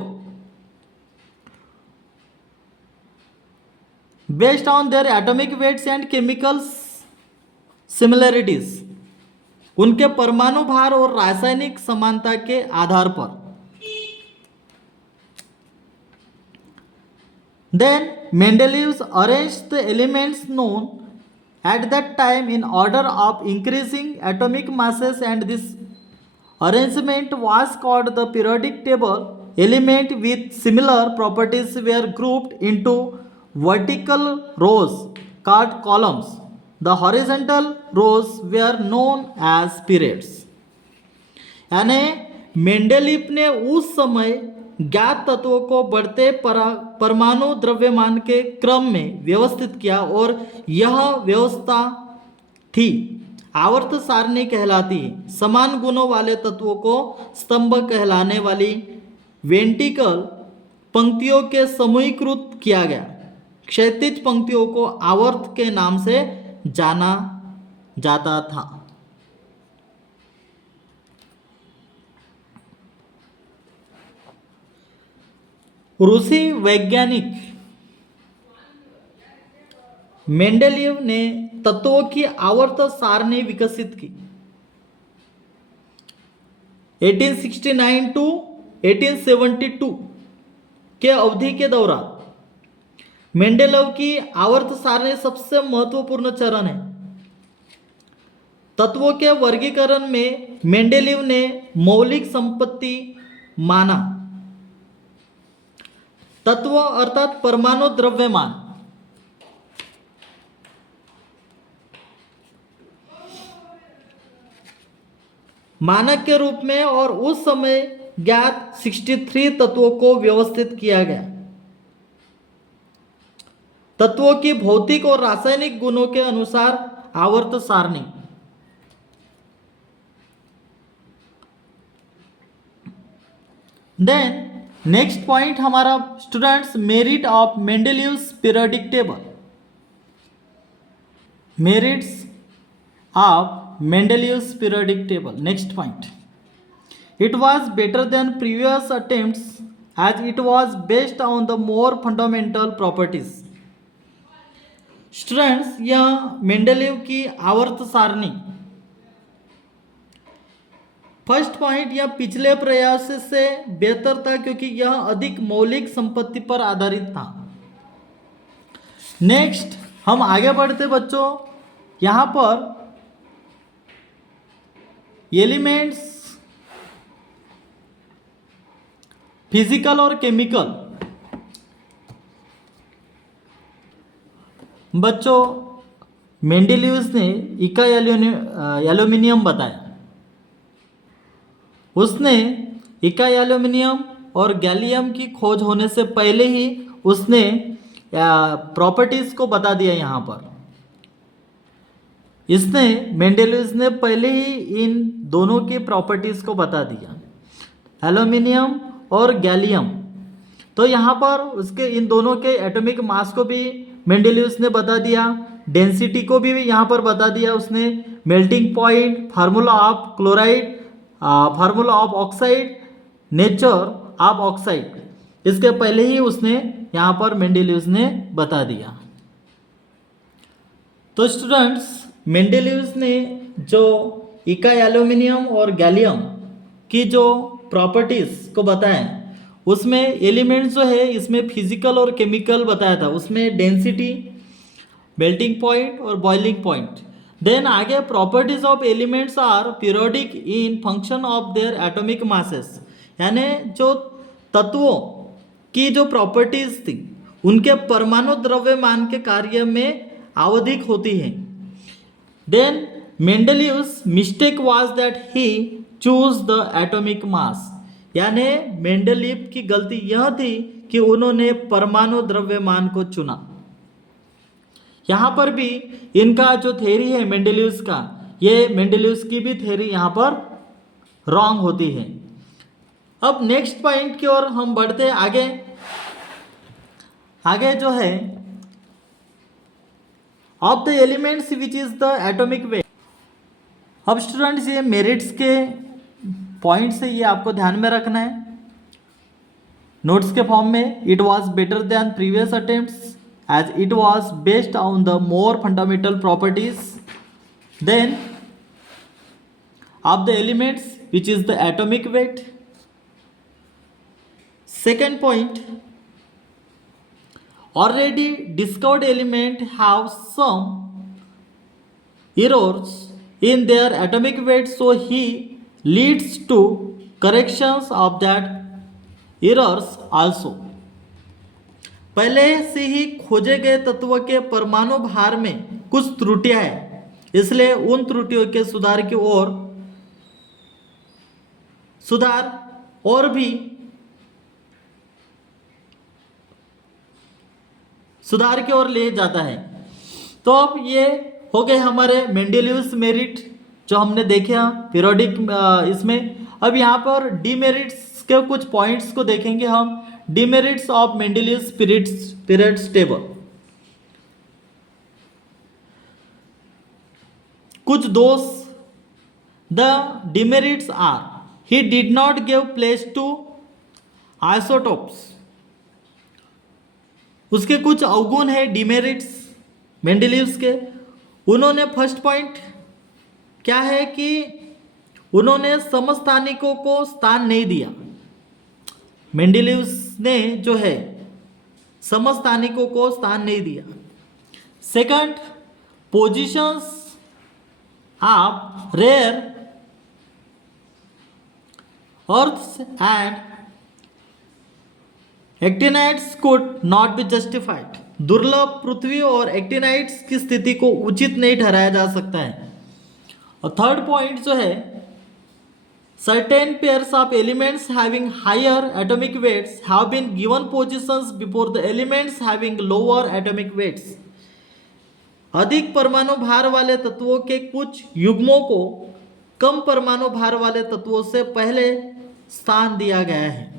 based on their atomic weights and chemical similarities, उनके परमाणु भार और रासायनिक समानता के आधार पर। Then Mendeleev arranged the elements known at that time in order of increasing atomic masses, and this arrangement was called the periodic table. Element with similar properties were grouped into vertical rows called columns. The horizontal rows were known as periods. यानी Mendeleev ने उस समय ज्ञात तत्वों को बढ़ते परमाणु द्रव्यमान के क्रम में व्यवस्थित किया, और यह व्यवस्था थी आवर्त सारणी कहलाती है। समान गुणों वाले तत्वों को स्तंभ कहलाने वाली वेंटिकल पंक्तियों के समूहीकृत किया गया। क्षैतिज पंक्तियों को आवर्त के नाम से जाना जाता था। रूसी वैज्ञानिक मेंडेलीव ने तत्वों की आवर्त सारणी विकसित की। 1869 टू 1872 के अवधि के दौरान मेंडेलीव की आवर्त सारणी सबसे महत्वपूर्ण चरण है। तत्वों के वर्गीकरण में मेंडेलीव ने मौलिक संपत्ति माना। तत्व अर्थात परमाणु द्रव्यमान, मानक के रूप में, और उस समय ज्ञात 63 तत्वों को व्यवस्थित किया गया। तत्वों की भौतिक और रासायनिक गुणों के अनुसार आवर्त सारणी। देन नेक्स्ट पॉइंट हमारा students, merit of Mendeleev's periodic table. Merits of Mendeleev's periodic table. Next point, it was better than previous attempts as it was based on the more fundamental properties. Students, यह Mendeleev की आवर्त सारणी first point यह पिछले प्रयास से बेहतर था, क्योंकि यह अधिक मौलिक संपत्ति पर आधारित था। नेक्स्ट हम आगे बढ़ते बच्चों, यहां पर एलिमेंट्स फिजिकल और केमिकल। बच्चों मेंडेलीव ने इकाई एल्यूमिनियम बताया। उसने इकाई एल्यूमिनियम और गैलियम की खोज होने से पहले ही उसने प्रॉपर्टीज को बता दिया। यहाँ पर इसने मेंडेलीव ने पहले ही इन दोनों की प्रॉपर्टीज को बता दिया। एल्यूमिनियम और गैलियम तो यहाँ पर उसके इन दोनों के एटॉमिक मास को भी मेंडेलियस ने बता दिया, डेंसिटी को भी यहाँ पर बता दिया उसने, melting point, formula of chloride, formula of oxide, nature of oxide, इसके पहले ही उसने यहाँ पर मेंडेलियस ने बता दिया। तो स्टूडेंट्स, मेंडेलियस ने जो इकाई एल्यूमिनियम और गैलियम की जो प्रॉपर्टीज को बताया, उसमें एलिमेंट्स जो है इसमें फिजिकल और केमिकल बताया था, उसमें डेंसिटी, मेल्टिंग पॉइंट और बॉइलिंग पॉइंट। देन आगे properties of elements are periodic in function of their atomic masses, यानी जो तत्वों की जो प्रॉपर्टीज थी उनके परमाणु द्रव्यमान के कार्य में आवधिक होती है। Then Mendeleev's mistake was that he choose the atomic mass, यानी मेंडेलीव की गलती यह थी कि उन्होंने परमाणु द्रव्यमान को चुना। यहाँ पर भी इनका जो थ्योरी है मेंडेलियस का, ये मेंडेलियस की भी थ्योरी यहाँ पर रॉन्ग होती है। अब नेक्स्ट पॉइंट की ओर हम बढ़ते आगे। आगे जो है of the elements which is the atomic weight. अब स्टूडेंट्स, ये मेरिट्स के पॉइंट्स है, ये आपको ध्यान में रखना है नोट्स के फॉर्म में। It was better than previous attempts as it was based on the more fundamental properties then of the elements which is the atomic weight. Second point, already discovered element have some errors in their atomic weight, so he leads to corrections of that errors also. पहले से ही खोजे गए तत्व के परमाणु भार में कुछ त्रुटियां हैं, इसलिए उन त्रुटियों के सुधार की ओर सुधार की ओर ले जाता है। तो अब ये हो गए हमारे मेंडेलियस मेरिट जो हमने देखे पीरियोडिक इसमें। अब यहाँ पर डीमेरिट्स के कुछ पॉइंट्स को देखेंगे हम। Demerits of Mendeleev's periods table. कुछ दोष, the demerits are he did not give place to isotopes. उसके कुछ अवगुण है डिमेरिट्स मेंडेलियस के। उन्होंने फर्स्ट पॉइंट क्या है कि उन्होंने समस्थानिकों को स्थान नहीं दिया। मेंडेलियस ने जो है समस्थानिकों को स्थान नहीं दिया। Second, positions of rare earths and actinides could not be justified. दुर्लभ पृथ्वी और एक्टिनाइट्स की स्थिति को उचित नहीं ठहराया जा सकता है। और थर्ड पॉइंट जो है, certain pairs of elements having higher atomic weights have been given positions before the elements having lower atomic weights. अधिक परमाणु भार वाले तत्वों के कुछ युग्मों को कम परमाणु भार वाले तत्वों से पहले स्थान दिया गया है।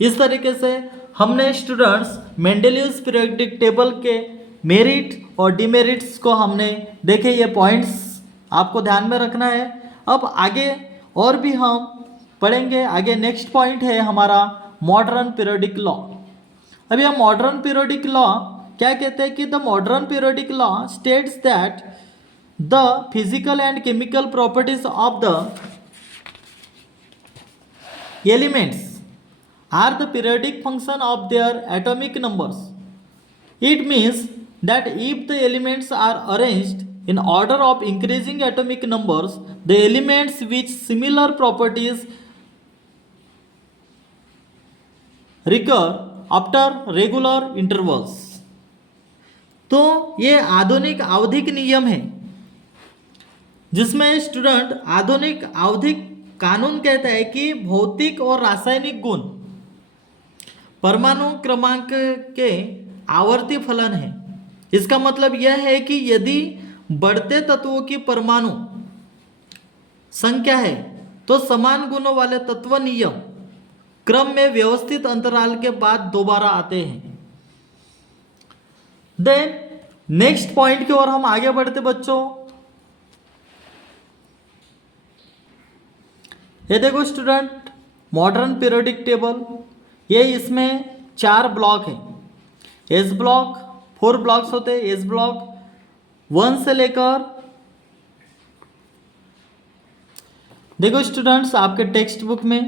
इस तरीके से हमने स्टूडेंट्स मेंडेलियस पीरियोडिक टेबल के मेरिट और डिमेरिट्स को हमने देखे। ये पॉइंट्स आपको ध्यान में रखना है। अब आगे और भी हम पढ़ेंगे। आगे नेक्स्ट पॉइंट है हमारा मॉडर्न पीरियोडिक लॉ। अब यह मॉडर्न पीरियोडिक लॉ क्या कहते हैं कि the modern periodic law states that the physical and chemical properties of the elements are the periodic function of their atomic numbers. It means that if the elements are arranged in order of increasing atomic numbers, the elements with similar properties recur after regular intervals. तो ये आधुनिक आवधिक नियम है जिसमें student आधुनिक आवधिक कानून कहता है कि भौतिक और रासायनिक गुण परमाणु क्रमांक के आवर्ती फलन है। इसका मतलब यह है कि यदि बढ़ते तत्वों की परमाणु संख्या है तो समान गुणों वाले तत्व नियम क्रम में व्यवस्थित अंतराल के बाद दोबारा आते हैं। देन नेक्स्ट पॉइंट की ओर हम आगे बढ़ते बच्चों। ये देखो स्टूडेंट, मॉडर्न पीरियोडिक टेबल, ये इसमें 4 ब्लॉक हैं। एस ब्लॉक, 4 ब्लॉक्स होते हैं। एस ब्लॉक 1 से लेकर, देखो स्टूडेंट्स आपके टेक्स्ट बुक में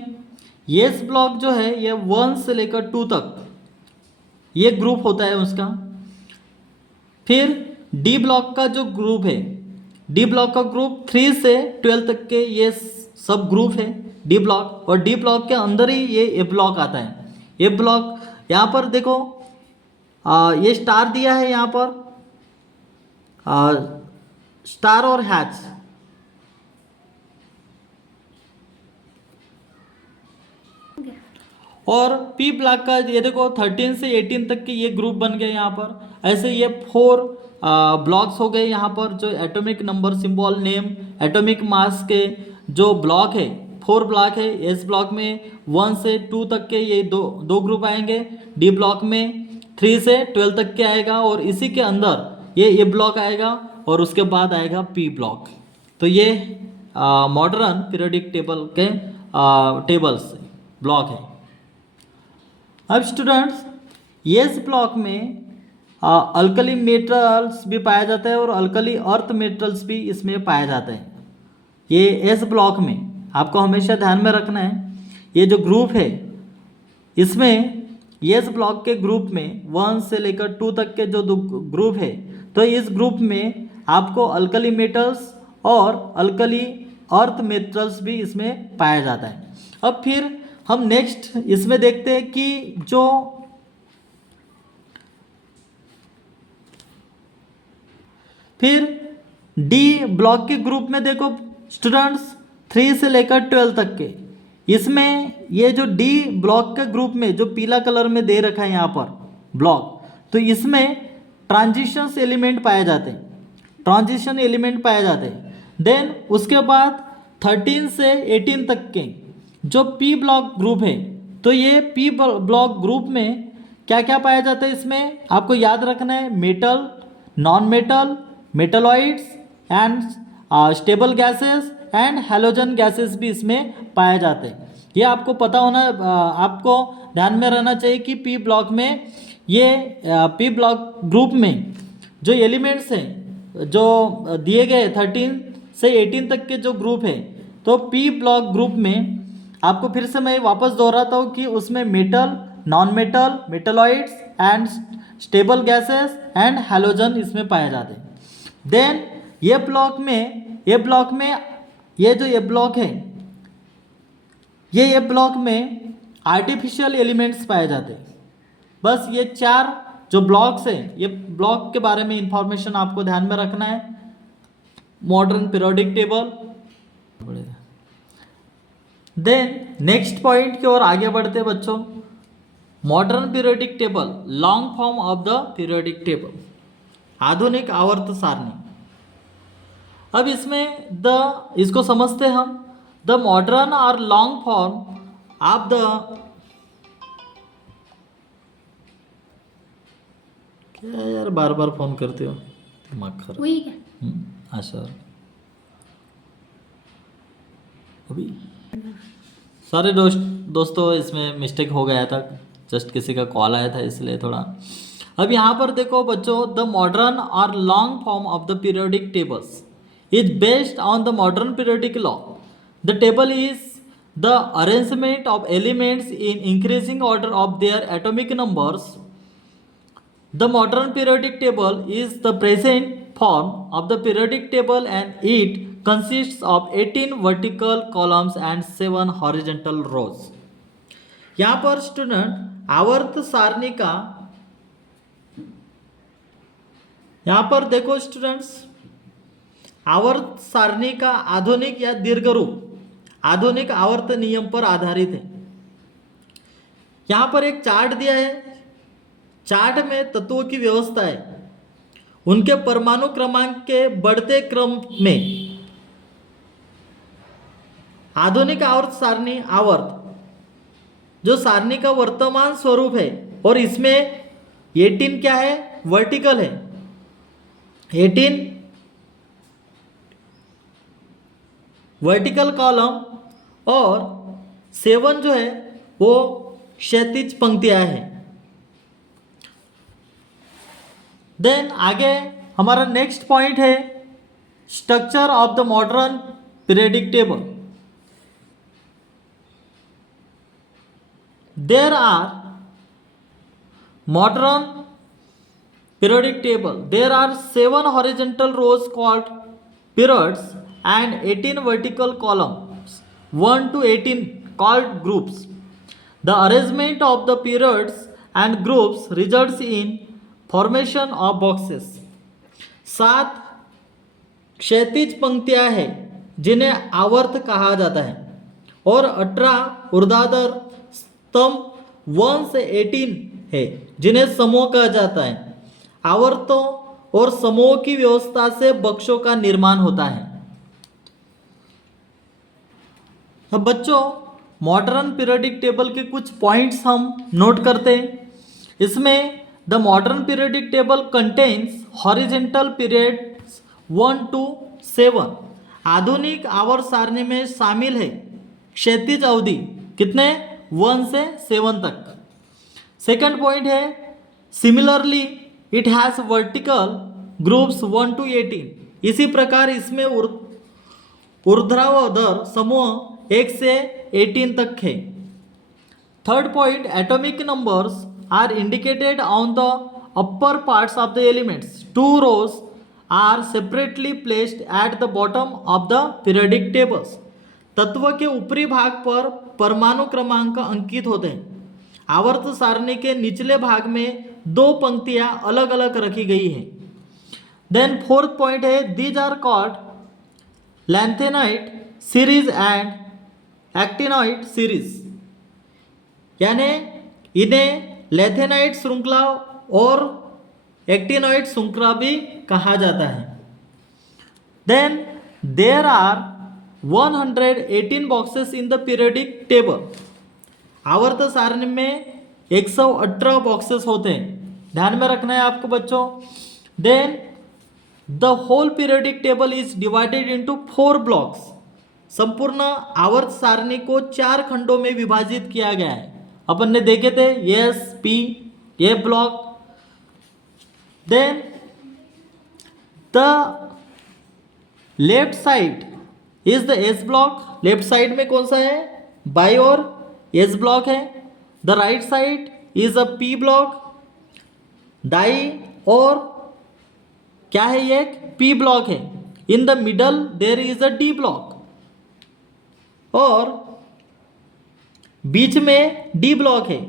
एस ब्लॉक जो है ये 1 से लेकर 2 तक ये ग्रुप होता है उसका। फिर डी ब्लॉक का जो ग्रुप है, डी ब्लॉक का ग्रुप 3 से 12 तक के ये सब ग्रुप है डी ब्लॉक। और डी ब्लॉक के अंदर ही ये ए ब्लॉक आता है। ए ब्लॉक यहाँ पर देखो ये स्टार दिया है यहाँ पर, स्टार और हैच। और पी ब्लॉक का ये देखो 13 से 18 तक के ये ग्रुप बन गए यहाँ पर। ऐसे ये 4 ब्लॉक्स हो गए यहाँ पर, जो atomic number, symbol, name, atomic mass के जो ब्लॉक है 4 ब्लॉक है। एस ब्लॉक में 1 से 2 तक के ये दो ग्रुप आएंगे। डी ब्लॉक में 3 से 12 तक के आएगा। और इसी के अंदर ये ए ब्लॉक आएगा और उसके बाद आएगा पी ब्लॉक। तो ये मॉडर्न पीरियोडिक टेबल के टेबल्स ब्लॉक है। अब स्टूडेंट्स एस ब्लॉक में अल्कली मेटल्स भी पाया जाता है और अल्कली अर्थ मेटल्स भी इसमें पाए जाते हैं। ये एस ब्लॉक में आपको हमेशा ध्यान में रखना है, ये जो ग्रुप है इसमें एस ब्लॉक के ग्रुप में 1 से लेकर 2 तक के जो ग्रुप है, तो इस ग्रुप में आपको अल्कली मेटल्स और अल्कली अर्थ मेटल्स भी इसमें पाया जाता है। अब फिर हम नेक्स्ट इसमें देखते हैं कि जो फिर डी ब्लॉक के ग्रुप में देखो स्टूडेंट्स 3 से लेकर 12 तक के, इसमें ये जो डी ब्लॉक के ग्रुप में जो पीला कलर में दे रखा है यहाँ पर ब्लॉक, तो इसमें ट्रांजिशंस एलिमेंट पाए जाते हैं, ट्रांजिशन एलिमेंट पाए जाते हैं। देन उसके बाद 13 से 18 तक के जो पी ब्लॉक ग्रुप है, तो ये पी ब्लॉक ग्रुप में क्या क्या पाया जाता है, इसमें आपको याद रखना है metal, non metal, metalloids and stable gases and halogen gases भी इसमें पाए जाते हैं। ये आपको पता होना, आपको ध्यान में रहना चाहिए कि पी ब्लॉक में ये पी ब्लॉक ग्रुप में जो एलिमेंट्स हैं जो दिए गए 13 से 18 तक के जो ग्रुप है, तो पी ब्लॉक ग्रुप में आपको फिर से मैं वापस दोहराता हूँ कि उसमें metal, non metal, metalloids and stable gases and halogen इसमें पाए जाते हैं। देन ये ब्लॉक में ये जो ये ब्लॉक है, ये ब्लॉक में आर्टिफिशियल एलिमेंट्स पाए जाते हैं। बस ये 4 जो ब्लॉक्स हैं, ये ब्लॉक के बारे में इंफॉर्मेशन आपको ध्यान में रखना है। Modern periodic table. Then next point की ओर आगे बढ़ते हैं बच्चों। Modern periodic table, long form of the periodic table, आधुनिक आवर्त सारणी। अब इसमें इसको समझते हैं हम। द मॉडर्न और लॉन्ग फॉर्म ऑफ द, क्या यार बार बार फोन करते हो, दिमाग खराब। हाँ सर, अभी सारे दोस्तों इसमें मिस्टेक हो गया था, जस्ट किसी का कॉल आया था इसलिए थोड़ा। अब यहाँ पर देखो बच्चों, द मॉडर्न और long form of the periodic tables is based on the modern periodic law. The table is the arrangement of elements in increasing order of their atomic numbers. The modern periodic table is the present form of the periodic table and it consists of 18 vertical columns and 7 horizontal rows. यहाँ पर student आवर्त सारणी का, यहाँ पर देखो students, आवर्त सारणी का आधुनिक या दीर्घ रूप आधुनिक आवर्त नियम पर आधारित है। यहाँ पर एक चार्ट दिया है, चार्ट में तत्वों की व्यवस्था है, उनके परमाणु क्रमांक के बढ़ते क्रम में। आधुनिक आवर्त सारणी आवर्त जो सारणी का वर्तमान स्वरूप है, और इसमें 18 क्या है, वर्टिकल है, 18 वर्टिकल कॉलम और 7 जो है वो क्षैतिज पंक्तियां हैं। देन आगे हमारा नेक्स्ट पॉइंट है structure of the modern periodic table. There are modern periodic table, there are 7 horizontal rows called periods and 18 vertical columns 1 to 18 called groups. The arrangement of the periods and groups results in formation of boxes. 7 क्षैतिज पंक्तियां हैं जिन्हें आवर्त कहा जाता है, और 18 ऊर्ध्वाधर स्तंभ 1 से 18 है जिन्हें समूह कहा जाता है। आवर्तों और समूहों की व्यवस्था से बक्सों का निर्माण होता है। अब बच्चों मॉडर्न पीरियडिक टेबल के कुछ पॉइंट्स हम नोट करते हैं। इसमें the modern periodic table contains horizontal periods 1 to 7। आधुनिक आवर्त सारणी में शामिल है क्षैतिज अवधि कितने, 1 से 7 तक। सेकंड पॉइंट है similarly it has vertical groups 1 to 18। इसी प्रकार इसमें ऊर्ध्वाधर समूह 1 से 18 तक है। Third point atomic numbers are indicated on the upper parts of the elements. 2 rows are separately placed at the bottom of the periodic tables. तत्व के ऊपरी भाग पर परमाणु क्रमांक अंकित होते हैं। आवर्त सारणी के निचले भाग में 2 पंक्तियां अलग अलग रखी गई हैं। देन फोर्थ पॉइंट है these are called lanthanide series and actinoid series, यानी इन्हें लैंथेनाइट श्रृंखला और एक्टिनॉइड श्रृंखला भी कहा जाता है। Then there are 118 boxes in the periodic table. आवर्त सारणी में 118 बॉक्सेस होते हैं, ध्यान में रखना है आपको बच्चों। Then the whole periodic table is divided into 4 blocks. संपूर्ण आवर्त सारणी को 4 खंडों में विभाजित किया गया है। अपन ने देखे थे S P A block. Then the left side is the S block. Left side में कौन सा है, बाई और एस ब्लॉक है। The right side is a P block. दाई और क्या है, ये एक पी ब्लॉक है। In the middle there is a D block, और बीच में डी ब्लॉक है।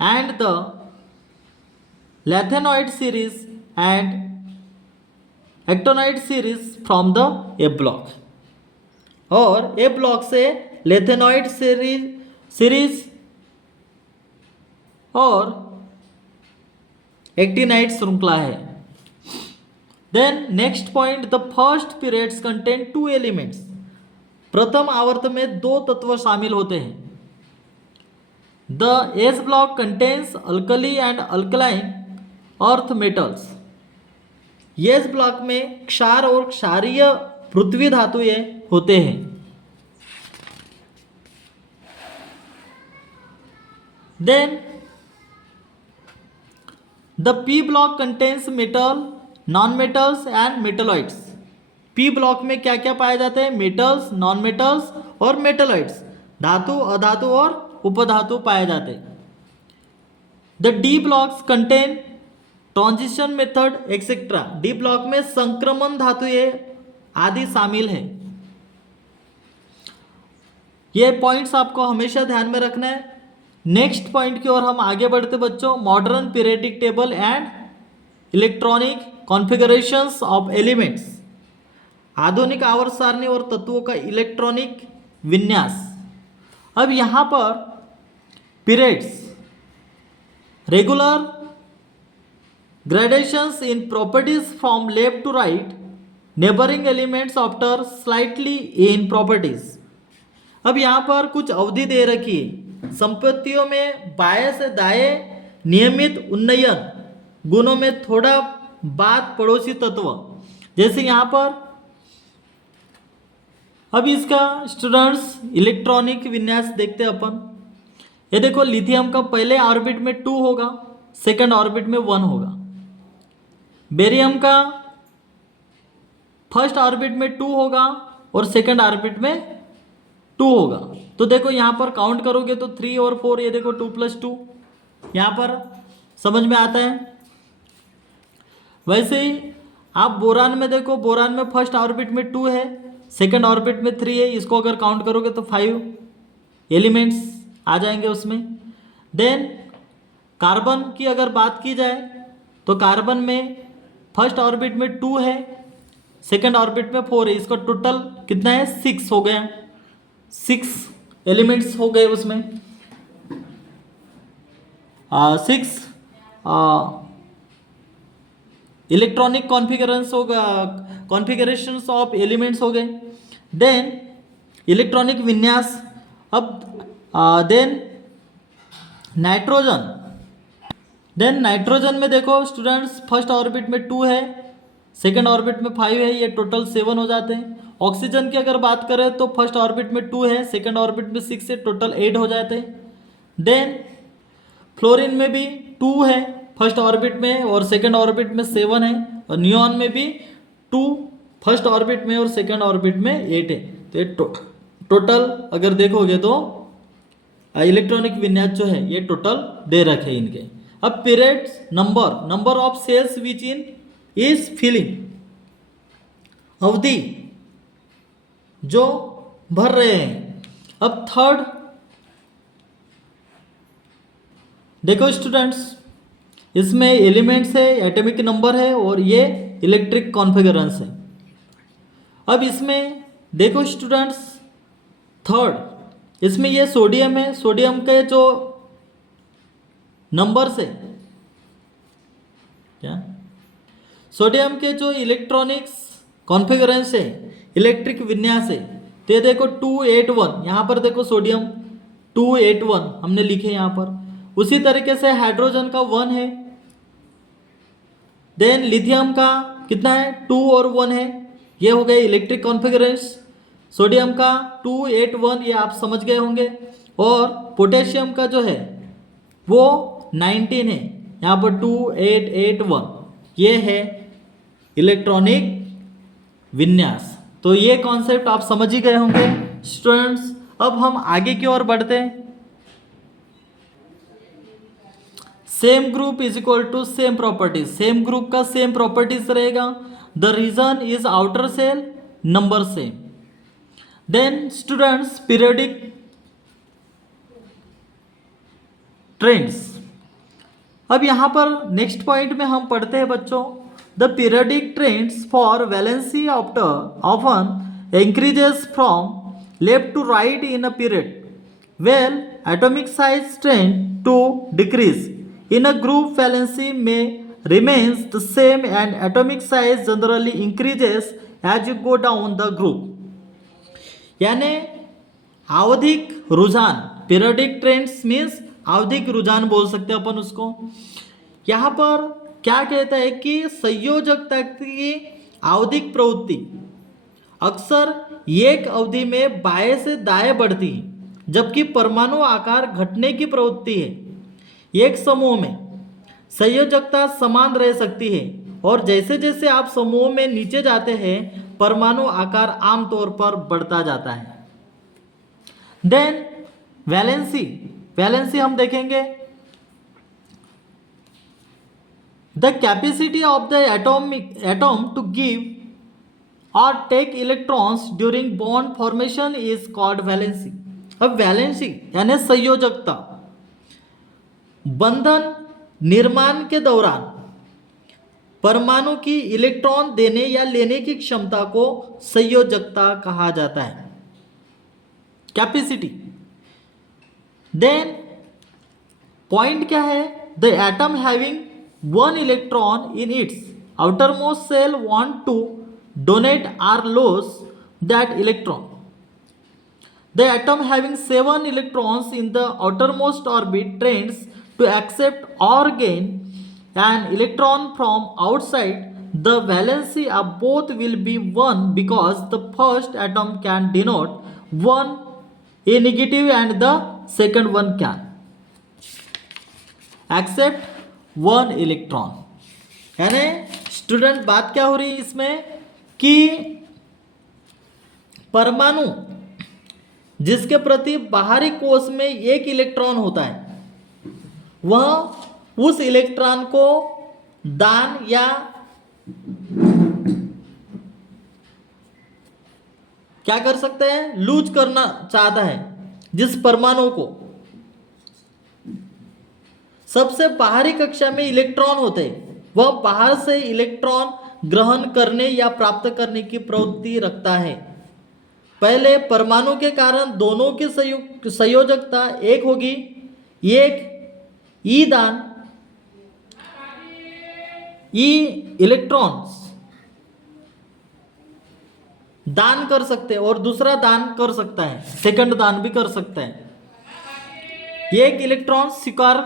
And the lanthanoid series and actinoid series from the A block, और ए ब्लॉक से लैंथेनॉइड सीरीज और एक्टिनाइड श्रृंखला है। Then next point the first periods contain 2 elements. प्रथम आवर्त में 2 तत्व शामिल होते हैं। The S block contains alkali and alkaline earth metals. S block में क्षार और क्षारीय पृथ्वी धातुएं होते हैं। Then the P block contains metal, non-metals and metalloids. P block में क्या क्या पाए जाते हैं, मेटल्स, नॉन मेटल्स और मेटलॉइड्स, धातु, अधातु और उपधातु पाए जाते हैं। The D blocks contain transition method etcetera. D block में संक्रमण धातुएं आदि शामिल है। ये पॉइंट्स आपको हमेशा ध्यान में रखना है। नेक्स्ट पॉइंट की ओर हम आगे बढ़ते बच्चों, modern periodic table and electronic configurations of elements. आधुनिक आवर्त सारणी और तत्वों का इलेक्ट्रॉनिक विन्यास। अब यहाँ पर periods, regular gradations in properties from left to right, neighbouring elements after slightly in properties. अब यहाँ पर कुछ अवधि दे रखी है संपत्तियों में बाएं से दाएं नियमित उन्नयन गुणों में थोड़ा बात पड़ोसी तत्व, जैसे यहाँ पर अब इसका स्टूडेंट्स इलेक्ट्रॉनिक विन्यास देखते हैं अपन। ये देखो लिथियम का पहले ऑर्बिट में 2 होगा, सेकंड ऑर्बिट में 1 होगा। बेरियम का फर्स्ट ऑर्बिट में 2 होगा और सेकंड ऑर्बिट में 2 होगा। तो देखो यहाँ पर काउंट करोगे तो 3 और 4, ये देखो 2 + 2 यहाँ पर समझ में आता है। वैसे ही आप बोरान में देखो, बोरान में फर्स्ट ऑर्बिट में 2 है, सेकंड ऑर्बिट में 3 है, इसको अगर काउंट करोगे तो 5 एलिमेंट्स आ जाएंगे उसमें। देन कार्बन की अगर बात की जाए तो कार्बन में फर्स्ट ऑर्बिट में 2 है, सेकंड ऑर्बिट में 4 है, इसका टोटल कितना है 6 हो गया, 6 एलिमेंट्स हो गए उसमें। 6 इलेक्ट्रॉनिक कॉन्फ़िगरेशंस ऑफ एलिमेंट्स हो गए। देन इलेक्ट्रॉनिक विन्यास। अब देन नाइट्रोजन में देखो स्टूडेंट्स फर्स्ट ऑर्बिट में 2 है, सेकंड ऑर्बिट में 5 है, ये टोटल 7 हो जाते हैं। ऑक्सीजन की अगर बात करें तो फर्स्ट ऑर्बिट में 2 है, सेकंड ऑर्बिट में 6 है, टोटल 8 हो जाते हैं। देन फ्लोरीन में भी 2 है फर्स्ट ऑर्बिट में और सेकंड ऑर्बिट में 7 है, और नियॉन में भी 2 फर्स्ट ऑर्बिट में और सेकंड ऑर्बिट में 8 है। तो ये टोटल अगर देखोगे तो इलेक्ट्रॉनिक विन्यास जो है ये टोटल दे रखे इनके। अब periods, number of shells which in is filling, अवधि जो भर रहे हैं। अब थर्ड देखो स्टूडेंट्स, इसमें एलिमेंट्स है, एटॉमिक नंबर है और ये इलेक्ट्रिक कॉन्फ़िगरेशन है। अब इसमें देखो स्टूडेंट्स थर्ड, इसमें ये सोडियम है, सोडियम के जो नंबर्स है क्या, सोडियम के जो इलेक्ट्रॉनिक्स कॉन्फ़िगरेशन है, इलेक्ट्रिक विन्यास है, तो ये देखो 281, यहाँ पर देखो सोडियम 281 हमने लिखे यहाँ पर। उसी तरीके से हाइड्रोजन का 1 है। देन लिथियम का कितना है 2 और 1 है, ये हो गए इलेक्ट्रिक कॉन्फ़िगरेशन। सोडियम का 281 ये आप समझ गए होंगे, और पोटेशियम का जो है वो 19 है, यहाँ पर 2881, ये है इलेक्ट्रॉनिक विन्यास। तो ये कॉन्सेप्ट आप समझ ही गए होंगे स्टूडेंट्स। अब हम आगे की ओर बढ़ते हैं। Same group is equal to same properties, same group का सेम प्रॉपर्टीज रहेगा। The reason is outer shell, number same. Then students periodic trends. अब यहां पर नेक्स्ट पॉइंट में हम पढ़ते हैं बच्चों, the periodic trends for valency often increases from left to right in a period, well atomic size trend to decrease in a group valency may remains the same and atomic size generally increases as you go down the group। यानी आवधिक रुझान, periodic trends means आवधिक रुझान बोल सकते हैं अपन उसको। यहाँ पर क्या कहता है कि संयोजकता की आवधिक प्रवृत्ति अक्सर एक अवधि में बाएं से दाएं बढ़ती है, जबकि परमाणु आकार घटने की प्रवृत्ति है। एक समूह में संयोजकता समान रह सकती है, और जैसे जैसे आप समूह में नीचे जाते हैं परमाणु आकार आमतौर पर बढ़ता जाता है। देन वैलेंसी हम देखेंगे। The capacity of the atom to give और take electrons during bond formation is called valency. अब वैलेंसी यानी संयोजकता, बंधन निर्माण के दौरान परमाणु की इलेक्ट्रॉन देने या लेने की क्षमता को संयोजकता कहा जाता है, कैपेसिटी। देन पॉइंट क्या है, the atom having 1 electron in its outermost cell want to donate or lose that electron, The atom having 7 electrons in the outermost orbit tends to accept or gain an electron from outside. The valency of both will be 1 because the first atom can denote 1 a negative and the second one can accept 1 electron. यानी student बात क्या हो रही है इसमें कि परमाणु जिसके प्रति बाहरी कोश में एक इलेक्ट्रॉन होता है वह उस इलेक्ट्रॉन को दान या क्या कर सकते हैं, लूज करना चाहता है। जिस परमाणु को सबसे बाहरी कक्षा में इलेक्ट्रॉन होते हैं वह बाहर से इलेक्ट्रॉन ग्रहण करने या प्राप्त करने की प्रवृत्ति रखता है। पहले परमाणु के कारण दोनों की संयोजकता एक होगी, एक ई दान ई इलेक्ट्रॉन्स दान कर सकते हैं और दूसरा दान कर सकता है, सेकंड दान भी कर सकता है। एक इलेक्ट्रॉन स्वीकार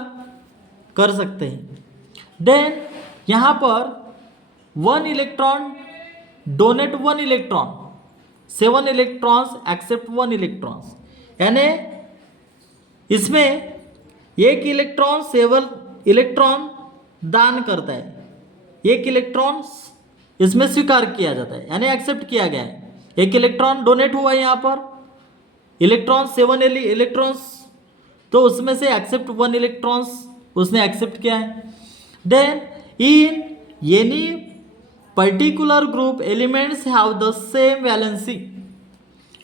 कर सकते हैं। देन यहां पर 1 electron donate 1 electron, 7 electrons accept 1 electrons, यानी इसमें एक इलेक्ट्रॉन 7 इलेक्ट्रॉन दान करता है, एक इलेक्ट्रॉन इसमें स्वीकार किया जाता है यानी एक्सेप्ट किया गया है। एक इलेक्ट्रॉन डोनेट हुआ है यहाँ पर, इलेक्ट्रॉन 7 इलेक्ट्रॉन्स, तो उसमें से एक्सेप्ट 1 इलेक्ट्रॉन्स उसने एक्सेप्ट किया है। Then in any particular group elements have the same valency.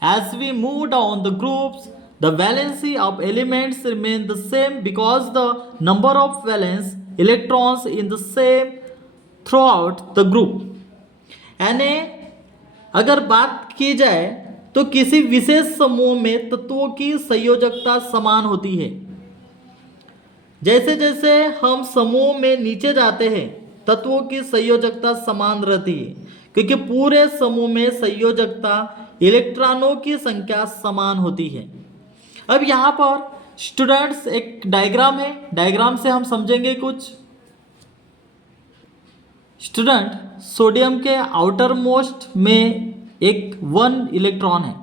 As we move down the groups, the valency of elements remain the same because the number of valence electrons in the same throughout the group. यानी अगर बात की जाए तो किसी विशेष समूह में तत्वों की संयोजकता समान होती है। जैसे जैसे हम समूह में नीचे जाते हैं तत्वों की संयोजकता समान रहती है क्योंकि पूरे समूह में संयोजकता इलेक्ट्रॉनों की संख्या समान होती है। अब यहाँ पर स्टूडेंट्स एक डायग्राम है, डायग्राम से हम समझेंगे कुछ। स्टूडेंट सोडियम के आउटर मोस्ट में एक 1 इलेक्ट्रॉन है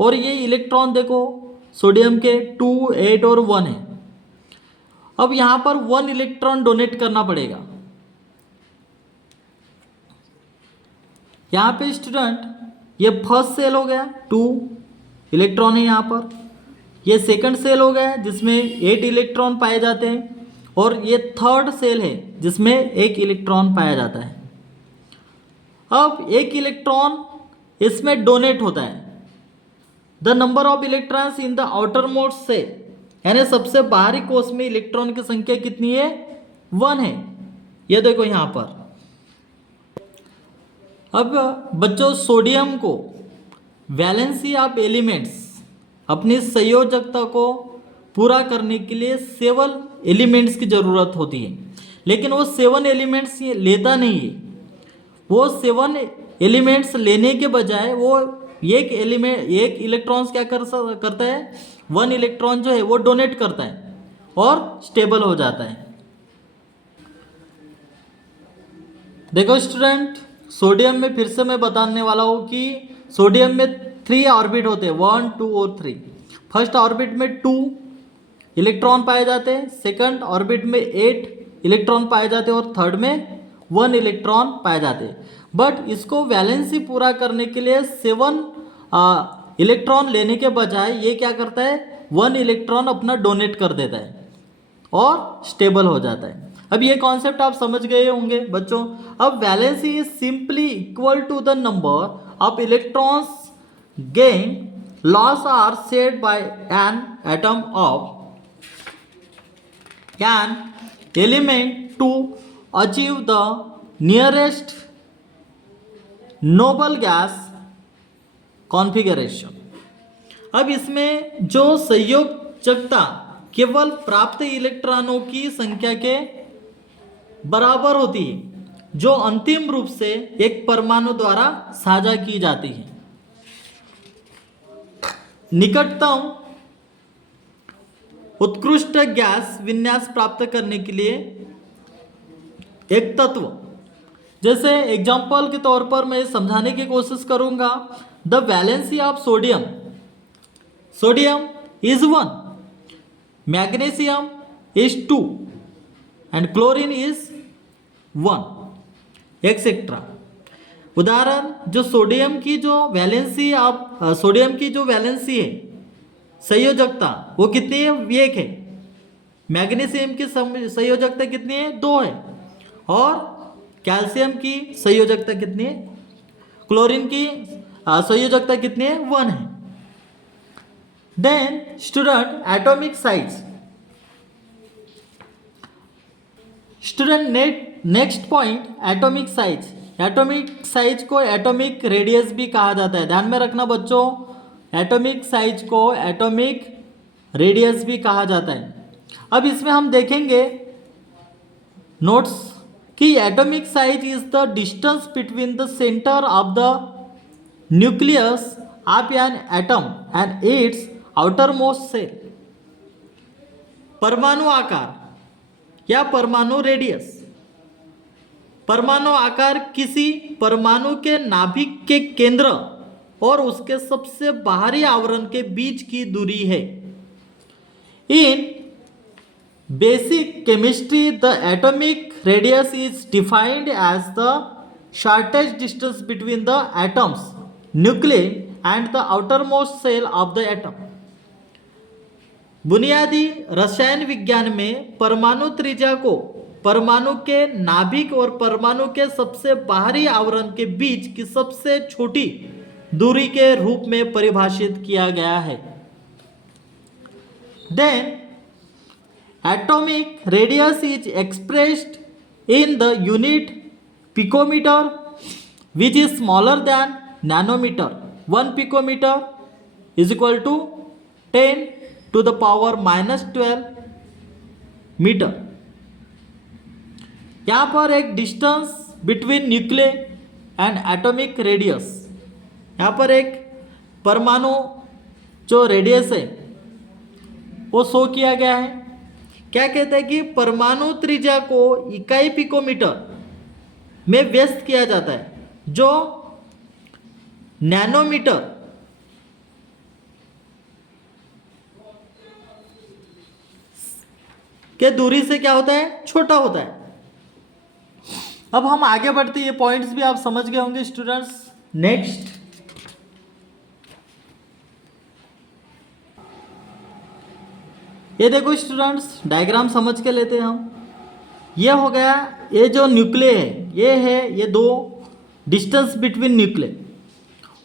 और ये इलेक्ट्रॉन देखो सोडियम के 2, 8 और 1 है। अब यहाँ पर 1 इलेक्ट्रॉन डोनेट करना पड़ेगा। यहाँ पे स्टूडेंट ये फर्स्ट सेल हो गया, 2 इलेक्ट्रॉन है यहाँ पर। ये सेकंड सेल हो गया जिसमें 8 इलेक्ट्रॉन पाए जाते हैं और ये थर्ड सेल है जिसमें 1 इलेक्ट्रॉन पाया जाता है। अब 1 इलेक्ट्रॉन इसमें डोनेट होता है। The number of electrons in the outer most से, यानी सबसे बाहरी कोश में इलेक्ट्रॉन की संख्या कितनी है, 1 है। ये देखो यहाँ पर। अब बच्चों सोडियम को वैलेंसी ऑफ एलिमेंट्स अपनी संयोजकता को पूरा करने के लिए 7 एलिमेंट्स की ज़रूरत होती है, लेकिन वो 7 एलिमेंट्स ये लेता नहीं है। वो 7 एलिमेंट्स लेने के बजाय वो एक इलेक्ट्रॉन्स क्या करता है, 1 इलेक्ट्रॉन जो है वो डोनेट करता है और स्टेबल हो जाता है। देखो स्टूडेंट सोडियम में फिर से मैं बताने वाला हूँ कि सोडियम में 3 ऑर्बिट होते हैं, 1, 2 और 3। फर्स्ट ऑर्बिट में 2 इलेक्ट्रॉन पाए जाते हैं, सेकंड ऑर्बिट में 8 इलेक्ट्रॉन पाए जाते हैं और थर्ड में 1 इलेक्ट्रॉन पाए जाते हैं। बट इसको वैलेंसी पूरा करने के लिए 7 इलेक्ट्रॉन लेने के बजाय ये क्या करता है, 1 इलेक्ट्रॉन अपना डोनेट कर देता है और स्टेबल हो जाता है। अब ये कॉन्सेप्ट आप समझ गए होंगे बच्चों। अब valency is simply equal to the number of electrons gain loss are shared by an atom of an element to achieve the nearest noble gas configuration. अब इसमें जो संयोजकता केवल प्राप्त इलेक्ट्रॉनों की संख्या के बराबर होती है जो अंतिम रूप से एक परमाणु द्वारा साझा की जाती है। निकटतम उत्कृष्ट गैस विन्यास प्राप्त करने के लिए एक तत्व, जैसे एग्जाम्पल के तौर पर मैं समझाने की कोशिश करूंगा। The valency of sodium, sodium is 1, magnesium is 2 and chlorine is 1 etcetera. उदाहरण, जो सोडियम की जो वैलेंसी है संयोजकता वो कितनी है? 1 है। मैग्नीशियम की संयोजकता कितनी है? 2 है। और कैल्शियम की संयोजकता कितनी है? क्लोरीन की संयोजकता कितनी है? 1 है। Then student atomic size, student next point atomic size. Atomic size को एटॉमिक रेडियस भी कहा जाता है, ध्यान में रखना बच्चों। एटॉमिक साइज को एटॉमिक रेडियस भी कहा जाता है। अब इसमें हम देखेंगे नोट्स कि atomic size is the distance between the centre of the nucleus of an atom and its outer most shell. परमाणु आकार या परमाणु रेडियस। परमाणु आकार किसी परमाणु के नाभिक के केंद्र और उसके सबसे बाहरी आवरण के बीच की दूरी है। In basic chemistry the atomic radius is defined as the shortest distance between the atoms nucleus and the outer most shell of the atom. बुनियादी रसायन विज्ञान में परमाणु त्रिज्या को परमाणु के नाभिक और परमाणु के सबसे बाहरी आवरण के बीच की सबसे छोटी दूरी के रूप में परिभाषित किया गया है। Then atomic radius is expressed in the unit picometre which is smaller than nanometre. 1 picometre is equal to 10 to the power -12 metre. यहाँ पर एक distance between nucleus and atomic radius, यहाँ पर एक परमाणु जो रेडियस है वो शो किया गया है। क्या कहता है कि परमाणु त्रिज्या को इकाई पिकोमीटर में व्यक्त किया जाता है, जो नैनोमीटर के दूरी से क्या होता है? छोटा होता है। अब हम आगे बढ़ते, ये पॉइंट्स भी आप समझ गए होंगे स्टूडेंट्स। नेक्स्ट ये देखो स्टूडेंट्स, डायग्राम समझ के लेते हैं हम। ये हो गया, ये जो न्यूक्लियस है ये है, ये 2 डिस्टेंस बिटवीन न्यूक्लियस,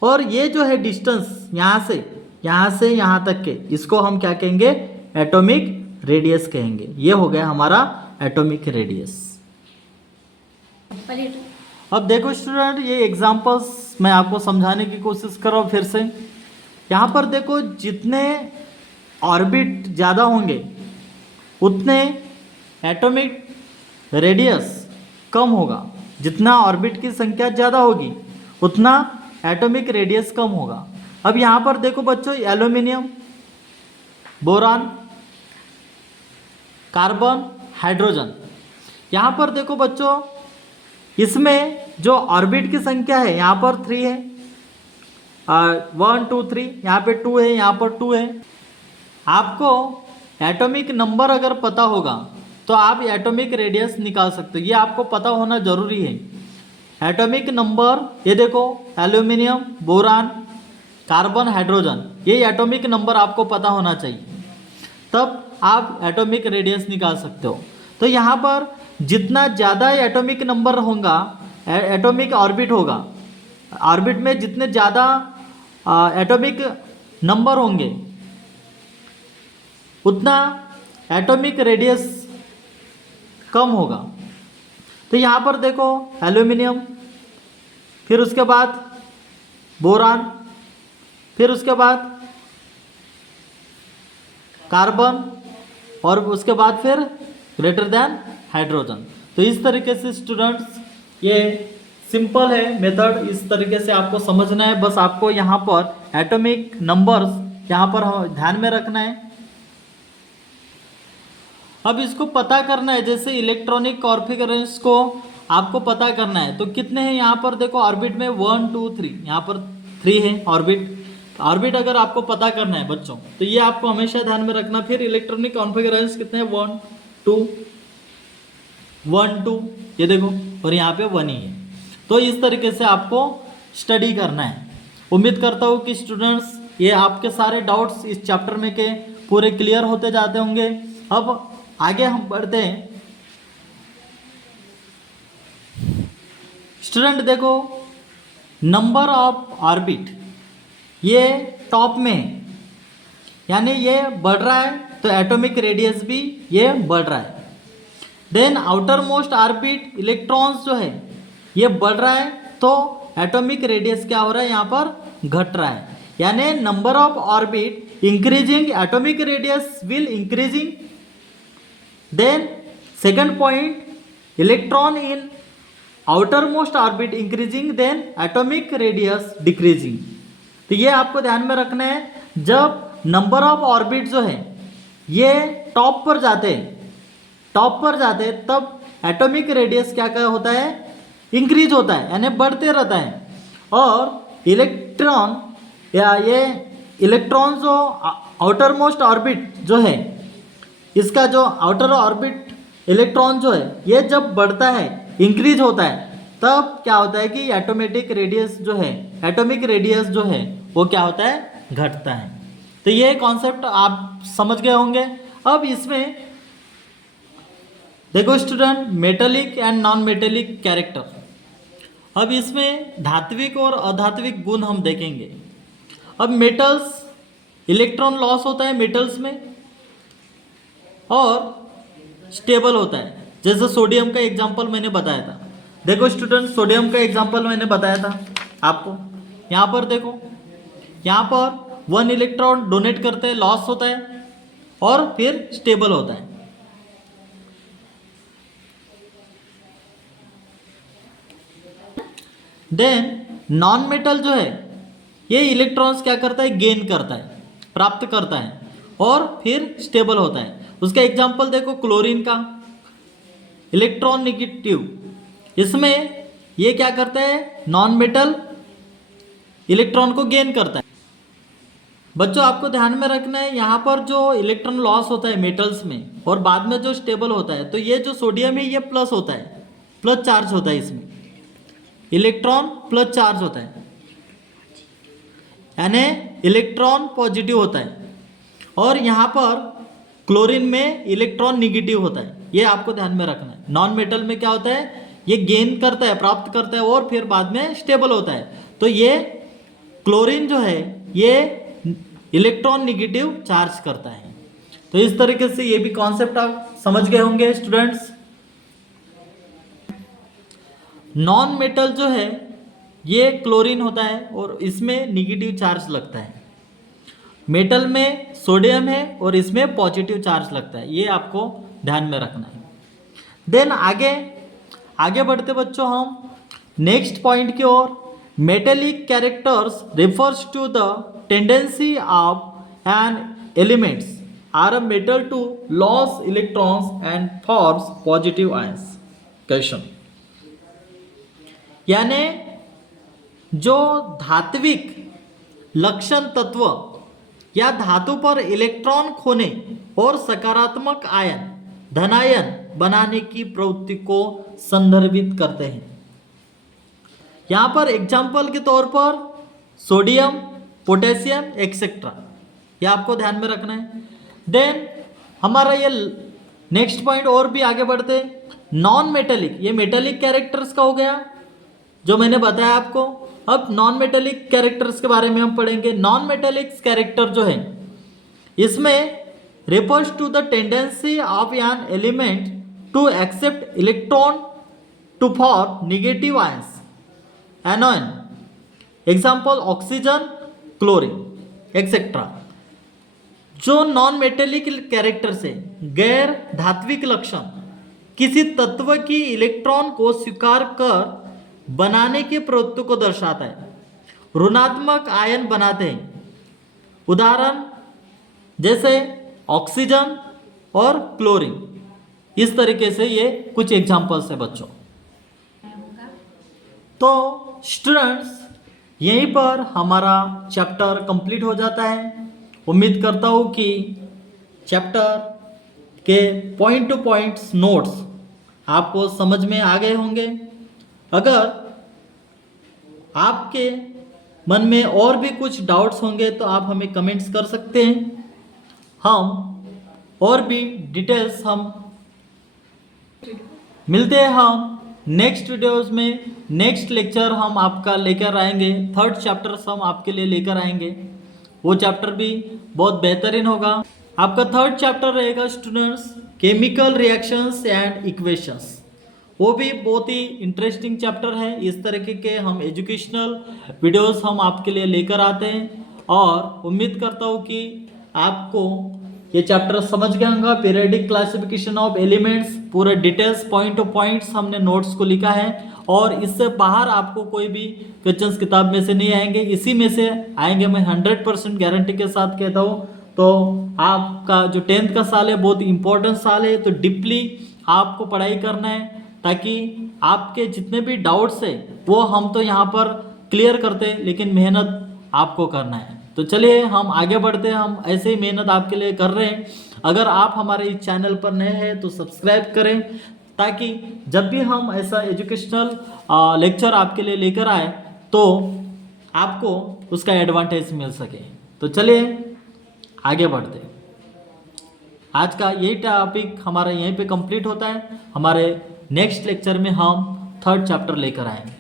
और ये जो है डिस्टेंस यहाँ से यहाँ तक के, इसको हम क्या कहेंगे? एटॉमिक रेडियस कहेंगे। ये हो गया हमारा एटॉमिक रेडियस। अब देखो स्टूडेंट, ये एग्जांपल्स मैं आपको समझाने की कोशिश कर रहा हूँ फिर से। यहाँ पर देखो, जितने ऑर्बिट ज़्यादा होंगे उतने एटॉमिक रेडियस कम होगा। जितना ऑर्बिट की संख्या ज़्यादा होगी उतना एटॉमिक रेडियस कम होगा। अब यहाँ पर देखो बच्चों, एल्यूमिनियम, बोरान, कार्बन, हाइड्रोजन। यहाँ पर देखो बच्चों, इसमें जो ऑर्बिट की संख्या है यहाँ पर 3 है, 1 2 3, यहाँ पे 2 है, यहाँ पर 2 है। आपको एटॉमिक नंबर अगर पता होगा तो आप एटॉमिक रेडियस निकाल सकते हो, ये आपको पता होना जरूरी है। एटॉमिक नंबर, ये देखो, एल्यूमिनियम, बोरान, कार्बन, हाइड्रोजन, ये एटॉमिक नंबर आपको पता होना चाहिए, तब आप एटॉमिक रेडियस निकाल सकते हो। तो यहाँ पर जितना ज़्यादा एटॉमिक नंबर होगा, एटॉमिक ऑर्बिट होगा, ऑर्बिट में जितने ज़्यादा एटॉमिक नंबर होंगे उतना एटॉमिक रेडियस कम होगा। तो यहाँ पर देखो, एल्यूमिनियम, फिर उसके बाद बोरान, फिर उसके बाद कार्बन, और उसके बाद फिर ग्रेटर देन हाइड्रोजन। तो इस तरीके से स्टूडेंट्स, ये सिंपल है मेथड, इस तरीके से आपको समझना है। बस आपको यहाँ पर एटॉमिक नंबर्स यहाँ पर हम ध्यान में रखना है। अब इसको पता करना है, जैसे इलेक्ट्रॉनिक कॉन्फ़िगरेशंस को आपको पता करना है। तो कितने हैं यहाँ पर देखो, ऑर्बिट में 1 2 3, यहाँ पर 3 है ऑर्बिट। ऑर्बिट अगर आपको पता करना है बच्चों, तो ये आपको हमेशा ध्यान में रखना। फिर इलेक्ट्रॉनिक कॉन्फ़िगरेशंस कितने हैं, 1 2 1 2, ये देखो, और यहाँ पे 1 ही है। तो इस तरीके से आपको स्टडी करना है। उम्मीद करता हूँ कि स्टूडेंट्स ये आपके सारे डाउट्स इस चैप्टर में के पूरे क्लियर होते जाते होंगे। अब आगे हम बढ़ते हैं। स्टूडेंट देखो, नंबर ऑफ ऑर्बिट ये टॉप में है, यानी ये बढ़ रहा है, तो एटॉमिक रेडियस भी ये बढ़ रहा है। Then outer most orbit electrons जो है ये बढ़ रहा है, तो एटॉमिक रेडियस क्या हो रहा है, यहाँ पर घट रहा है। यानी number of orbit increasing, atomic radius will increasing. Then second point, electron in outer most orbit increasing, then atomic radius decreasing. तो ये आपको ध्यान में रखना है। जब नंबर ऑफ ऑर्बिट जो है ये टॉप पर जाते हैं, तब एटॉमिक रेडियस क्या होता है, इंक्रीज होता है, यानी बढ़ते रहता है। और इलेक्ट्रॉन या ये इलेक्ट्रॉन जो आउटर मोस्ट ऑर्बिट जो है, इसका जो आउटर ऑर्बिट इलेक्ट्रॉन जो है ये जब बढ़ता है, इंक्रीज होता है, तब क्या होता है कि एटॉमिक रेडियस जो है वो क्या होता है, घटता है। तो ये कॉन्सेप्ट आप समझ गए होंगे। अब इसमें देखो student, metallic and non metallic character. अब इसमें धात्विक और अधात्विक गुण हम देखेंगे। अब मेटल्स, इलेक्ट्रॉन लॉस होता है मेटल्स में और स्टेबल होता है। जैसे सोडियम का एग्जांपल मैंने बताया था। देखो स्टूडेंट, सोडियम का एग्जांपल मैंने बताया था आपको। यहाँ पर देखो, यहाँ पर 1 इलेक्ट्रॉन डोनेट करते हैं, लॉस होता है और फिर स्टेबल होता है। देन नॉन मेटल जो है ये इलेक्ट्रॉन्स क्या करता है, गेन करता है, प्राप्त करता है और फिर स्टेबल होता है। उसका एग्जांपल देखो, क्लोरीन का इलेक्ट्रॉन नेगेटिव, इसमें ये क्या करता है, नॉन मेटल इलेक्ट्रॉन को गेन करता है। बच्चों आपको ध्यान में रखना है, यहाँ पर जो इलेक्ट्रॉन लॉस होता है मेटल्स में और बाद में जो स्टेबल होता है, तो ये जो सोडियम है ये प्लस होता है, प्लस चार्ज होता है, इसमें इलेक्ट्रॉन प्लस चार्ज होता है, यानी इलेक्ट्रॉन पॉजिटिव होता है। और यहाँ पर क्लोरीन में इलेक्ट्रॉन निगेटिव होता है। ये आपको ध्यान में रखना है। नॉन मेटल में क्या होता है, ये गेन करता है, प्राप्त करता है और फिर बाद में स्टेबल होता है। तो ये क्लोरीन जो है ये इलेक्ट्रॉन निगेटिव चार्ज करता है। तो इस तरीके से ये भी कॉन्सेप्ट आप समझ गए होंगे स्टूडेंट्स। नॉन मेटल जो है ये क्लोरीन होता है और इसमें निगेटिव चार्ज लगता है। मेटल में सोडियम है और इसमें पॉजिटिव चार्ज लगता है। ये आपको ध्यान में रखना है। देन आगे बढ़ते बच्चों हम नेक्स्ट पॉइंट की ओर। Metallic characters refers to the tendency of an elements are a metal to lose electrons and forms positive ions. Question, यानी जो धात्विक लक्षण तत्व या धातु पर इलेक्ट्रॉन खोने और सकारात्मक आयन धनायन बनाने की प्रवृत्ति को संदर्भित करते हैं। यहाँ पर एग्जाम्पल के तौर पर सोडियम, पोटेशियम एक्सेट्रा, ये आपको ध्यान में रखना है। देन हमारा ये नेक्स्ट पॉइंट और भी आगे बढ़ते, नॉन मेटेलिक, ये मेटेलिक कैरेक्टर्स का हो गया जो मैंने बताया आपको। अब नॉन मेटेलिक कैरेक्टर्स के बारे में हम पढ़ेंगे। नॉन मेटेलिक कैरेक्टर जो है इसमें refers to the tendency of an element to accept electron to form negative ions, anion, example oxygen, chlorine, etc. जो नॉन मेटेलिक कैरेक्टर से गैर धात्विक लक्षण किसी तत्व की इलेक्ट्रॉन को स्वीकार कर बनाने की प्रवृत्ति को दर्शाता है, ऋणात्मक आयन बनाते हैं उदाहरण जैसे ऑक्सीजन और क्लोरीन, इस तरीके से ये कुछ एग्जाम्पल्स है बच्चों। तो स्टूडेंट्स यहीं पर हमारा चैप्टर कंप्लीट हो जाता है। उम्मीद करता हूँ कि चैप्टर के पॉइंट टू पॉइंट्स नोट्स आपको समझ में आ गए होंगे। अगर आपके मन में और भी कुछ डाउट्स होंगे तो आप हमें कमेंट्स कर सकते हैं। हम और भी डिटेल्स हम मिलते हैं हम नेक्स्ट वीडियोस में। नेक्स्ट लेक्चर हम आपका लेकर आएंगे, थर्ड चैप्टर हम आपके लिए लेकर आएंगे। वो चैप्टर भी बहुत बेहतरीन होगा। आपका थर्ड चैप्टर रहेगा students chemical reactions and equations. वो भी बहुत ही इंटरेस्टिंग चैप्टर है। इस तरीके के हम एजुकेशनल वीडियोस हम आपके लिए लेकर आते हैं और उम्मीद करता हूँ कि आपको ये चैप्टर समझ गया होगा। पीरियडिक क्लासिफिकेशन ऑफ एलिमेंट्स, पूरे डिटेल्स पॉइंट टू पॉइंट्स हमने नोट्स को लिखा है और इससे बाहर आपको कोई भी क्वेश्चंस किताब में से नहीं आएंगे, इसी में से आएंगे। मैं 100% गारंटी के साथ कहता हूँ। तो आपका जो 10th का साल है बहुत इंपॉर्टेंट साल है, तो डीपली आपको पढ़ाई करना है ताकि आपके जितने भी डाउट्स है वो हम तो यहाँ पर क्लियर करते हैं, लेकिन मेहनत आपको करना है। तो चलिए हम आगे बढ़ते हैं। हम ऐसे ही मेहनत आपके लिए कर रहे हैं। अगर आप हमारे इस चैनल पर नए हैं तो सब्सक्राइब करें ताकि जब भी हम ऐसा एजुकेशनल लेक्चर आपके लिए लेकर आए तो आपको उसका एडवांटेज मिल सके। तो चलिए आगे बढ़ते हैं। आज का यही टॉपिक हमारा यहीं पे कंप्लीट होता है। हमारे नेक्स्ट लेक्चर में हम थर्ड चैप्टर लेकर आएंगे।